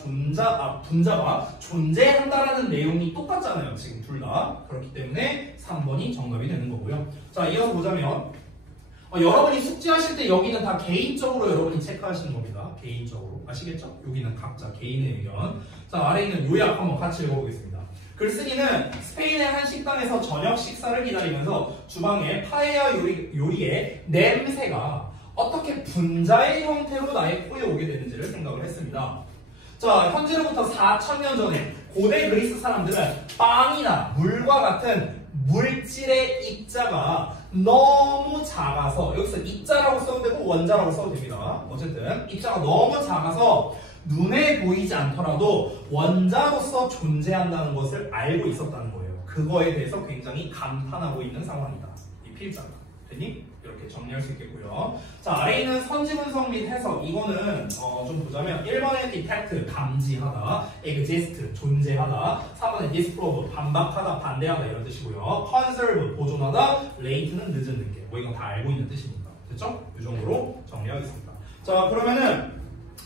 존재한다라는 내용이 똑같잖아요. 지금 둘 다. 그렇기 때문에 3번이 정답이 되는 거고요. 자, 이어서 보자면 여러분이 숙제하실 때 여기는 다 개인적으로 여러분이 체크하시는 겁니다. 개인적으로. 아시겠죠? 여기는 각자 개인의 의견. 자, 아래에 있는 요약 한번 같이 읽어보겠습니다. 글쓰기는 스페인의 한 식당에서 저녁 식사를 기다리면서 주방에 파에야 요리의 냄새가 어떻게 분자의 형태로 나의 코에 오게 되는지를 생각을 했습니다. 자, 현재로부터 4,000년 전에 고대 그리스 사람들은 빵이나 물과 같은 물질의 입자가 너무 작아서, 여기서 입자라고 써도 되고 원자라고 써도 됩니다. 어쨌든 입자가 너무 작아서 눈에 보이지 않더라도 원자로서 존재한다는 것을 알고 있었다는 거예요. 그거에 대해서 굉장히 감탄하고 있는 상황이다. 이 필자가. 됐니? 이렇게 정리할 수 있겠고요. 자, 아래에 있는 선지 분석 및 해석. 이거는 좀 보자면 1번에 detect, 감지하다, exist, 존재하다, 3번에 disprove, 반박하다, 반대하다 이런 뜻이고요. conserve, 보존하다, late는 늦은 늦게. 뭐 이건 다 알고 있는 뜻입니다. 됐죠? 이 정도로 정리하겠습니다. 자, 그러면은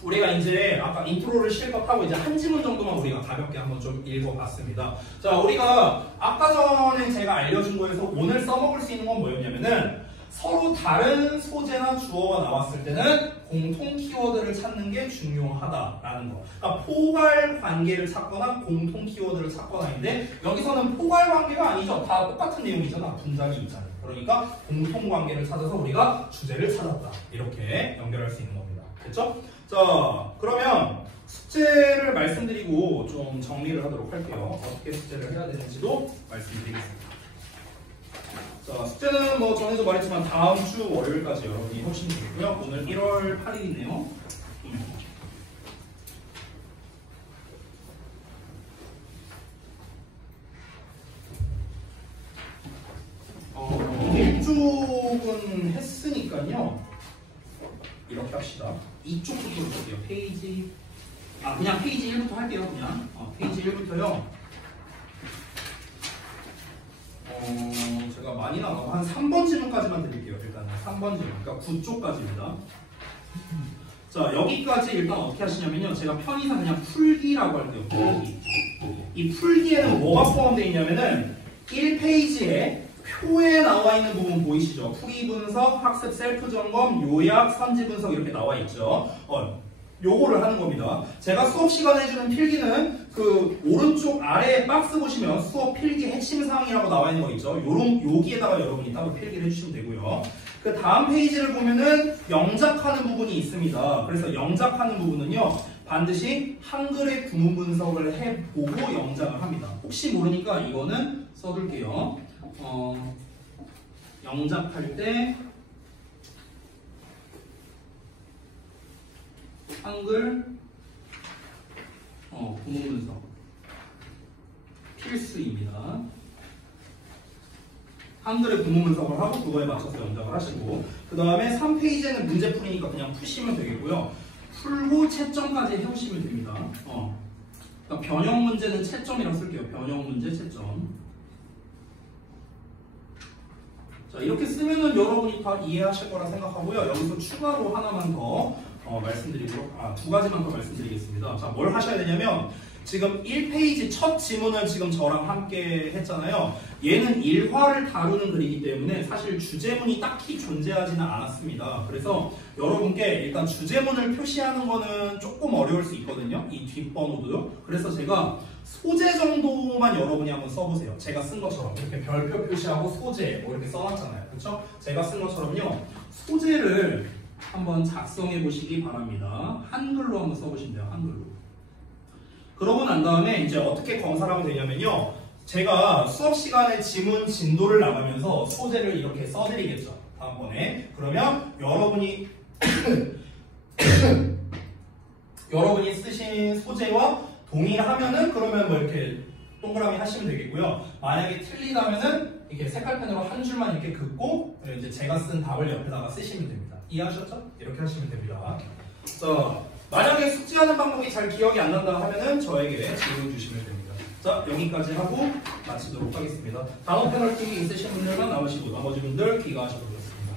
우리가 이제 아까 인트로를 실컷 하고 이제 한 지문 정도만 우리가 가볍게 한번 좀 읽어봤습니다. 자, 우리가 아까 전에 제가 알려준 거에서 오늘 써먹을 수 있는 건 뭐였냐면은 서로 다른 소재나 주어가 나왔을 때는 공통 키워드를 찾는 게 중요하다라는 거. 그러니까 포괄 관계를 찾거나 공통 키워드를 찾거나인데 여기서는 포괄 관계가 아니죠. 다 똑같은 내용이잖아. 분자기 있잖아. 그러니까 공통 관계를 찾아서 우리가 주제를 찾았다. 이렇게 연결할 수 있는 겁니다. 됐죠? 자, 그러면 숙제를 말씀드리고 좀 정리를 하도록 할게요. 어떻게 숙제를 해야 되는지도 말씀드리겠습니다. 자, 숙제는 뭐 전에도 말했지만 다음 주 월요일까지 여러분이 하시면 되고요. 오늘 1월 8일이네요. 이쪽은 했으니까요. 이렇게 합시다. 이쪽부터 볼게요. 페이지. 그냥 페이지 1부터 할게요. 그냥. 페이지 1부터요. 제가 많이 나가고 한 3번 질문까지만 드릴게요. 일단은 3번 질문. 그러니까 9쪽까지입니다. 자, 여기까지 일단 어떻게 하시냐면요. 제가 편의상 그냥 풀기라고 할게요. 풀기. 이 풀기에는 뭐가 포함되어 있냐면은 1페이지에 표에 나와 있는 부분 보이시죠? 풀이 분석, 학습 셀프 점검, 요약, 선지 분석 이렇게 나와 있죠. 요거를 하는 겁니다. 제가 수업 시간에 해주는 필기는 그 오른쪽 아래 박스 보시면 수업 필기 핵심 사항이라고 나와 있는 거 있죠. 여기에다가 여러분이 따로 필기를 해주시면 되고요. 그 다음 페이지를 보면은 영작하는 부분이 있습니다. 그래서 영작하는 부분은요, 반드시 한글의 구문 분석을 해보고 영작을 합니다. 혹시 모르니까 이거는 써둘게요. 영작할 때 한글 구문 분석 필수입니다. 한글의 구문 분석을 하고 그거에 맞춰서 연장을 하시고 그 다음에 3페이지에는 문제 풀이니까 그냥 푸시면 되겠고요. 풀고 채점까지 해오시면 됩니다. 그러니까 변형 문제는 채점이라고 쓸게요. 변형 문제 채점. 자, 이렇게 쓰면은 여러분이 다 이해하실 거라 생각하고요. 여기서 추가로 하나만 더 두 가지만 더 말씀드리겠습니다. 자, 뭘 하셔야 되냐면 지금 1페이지 첫 지문을 지금 저랑 함께 했잖아요. 얘는 일화를 다루는 글이기 때문에 사실 주제문이 딱히 존재하지는 않았습니다. 그래서 여러분께 일단 주제문을 표시하는 거는 조금 어려울 수 있거든요. 이 뒷번호도요. 그래서 제가 소재 정도만 여러분이 한번 써보세요. 제가 쓴 것처럼 이렇게 별표 표시하고 소재 뭐 이렇게 써놨잖아요. 그렇죠? 제가 쓴 것처럼요. 소재를 한번 작성해 보시기 바랍니다. 한글로 한번 써보시면 돼요. 한글로. 그러고 난 다음에 이제 어떻게 검사를 하면 되냐면요. 제가 수업 시간에 지문 진도를 나가면서 소재를 이렇게 써드리겠죠. 다음번에. 그러면 여러분이 쓰신 소재와 동일하면은 그러면 뭐 이렇게 동그라미 하시면 되겠고요. 만약에 틀리다면은 이렇게 색깔펜으로 한 줄만 이렇게 긋고 이제 제가 쓴 답을 옆에다가 쓰시면 됩니다. 이해하셨죠? 이렇게 하시면 됩니다. 자, 만약에 숙지하는 방법이 잘 기억이 안 난다 하면은 저에게 질문 주시면 됩니다. 자, 여기까지 하고 마치도록 하겠습니다. 단어 페널티 있으신 분들만 나오시고 나머지 분들 귀가하셔도 되겠습니다.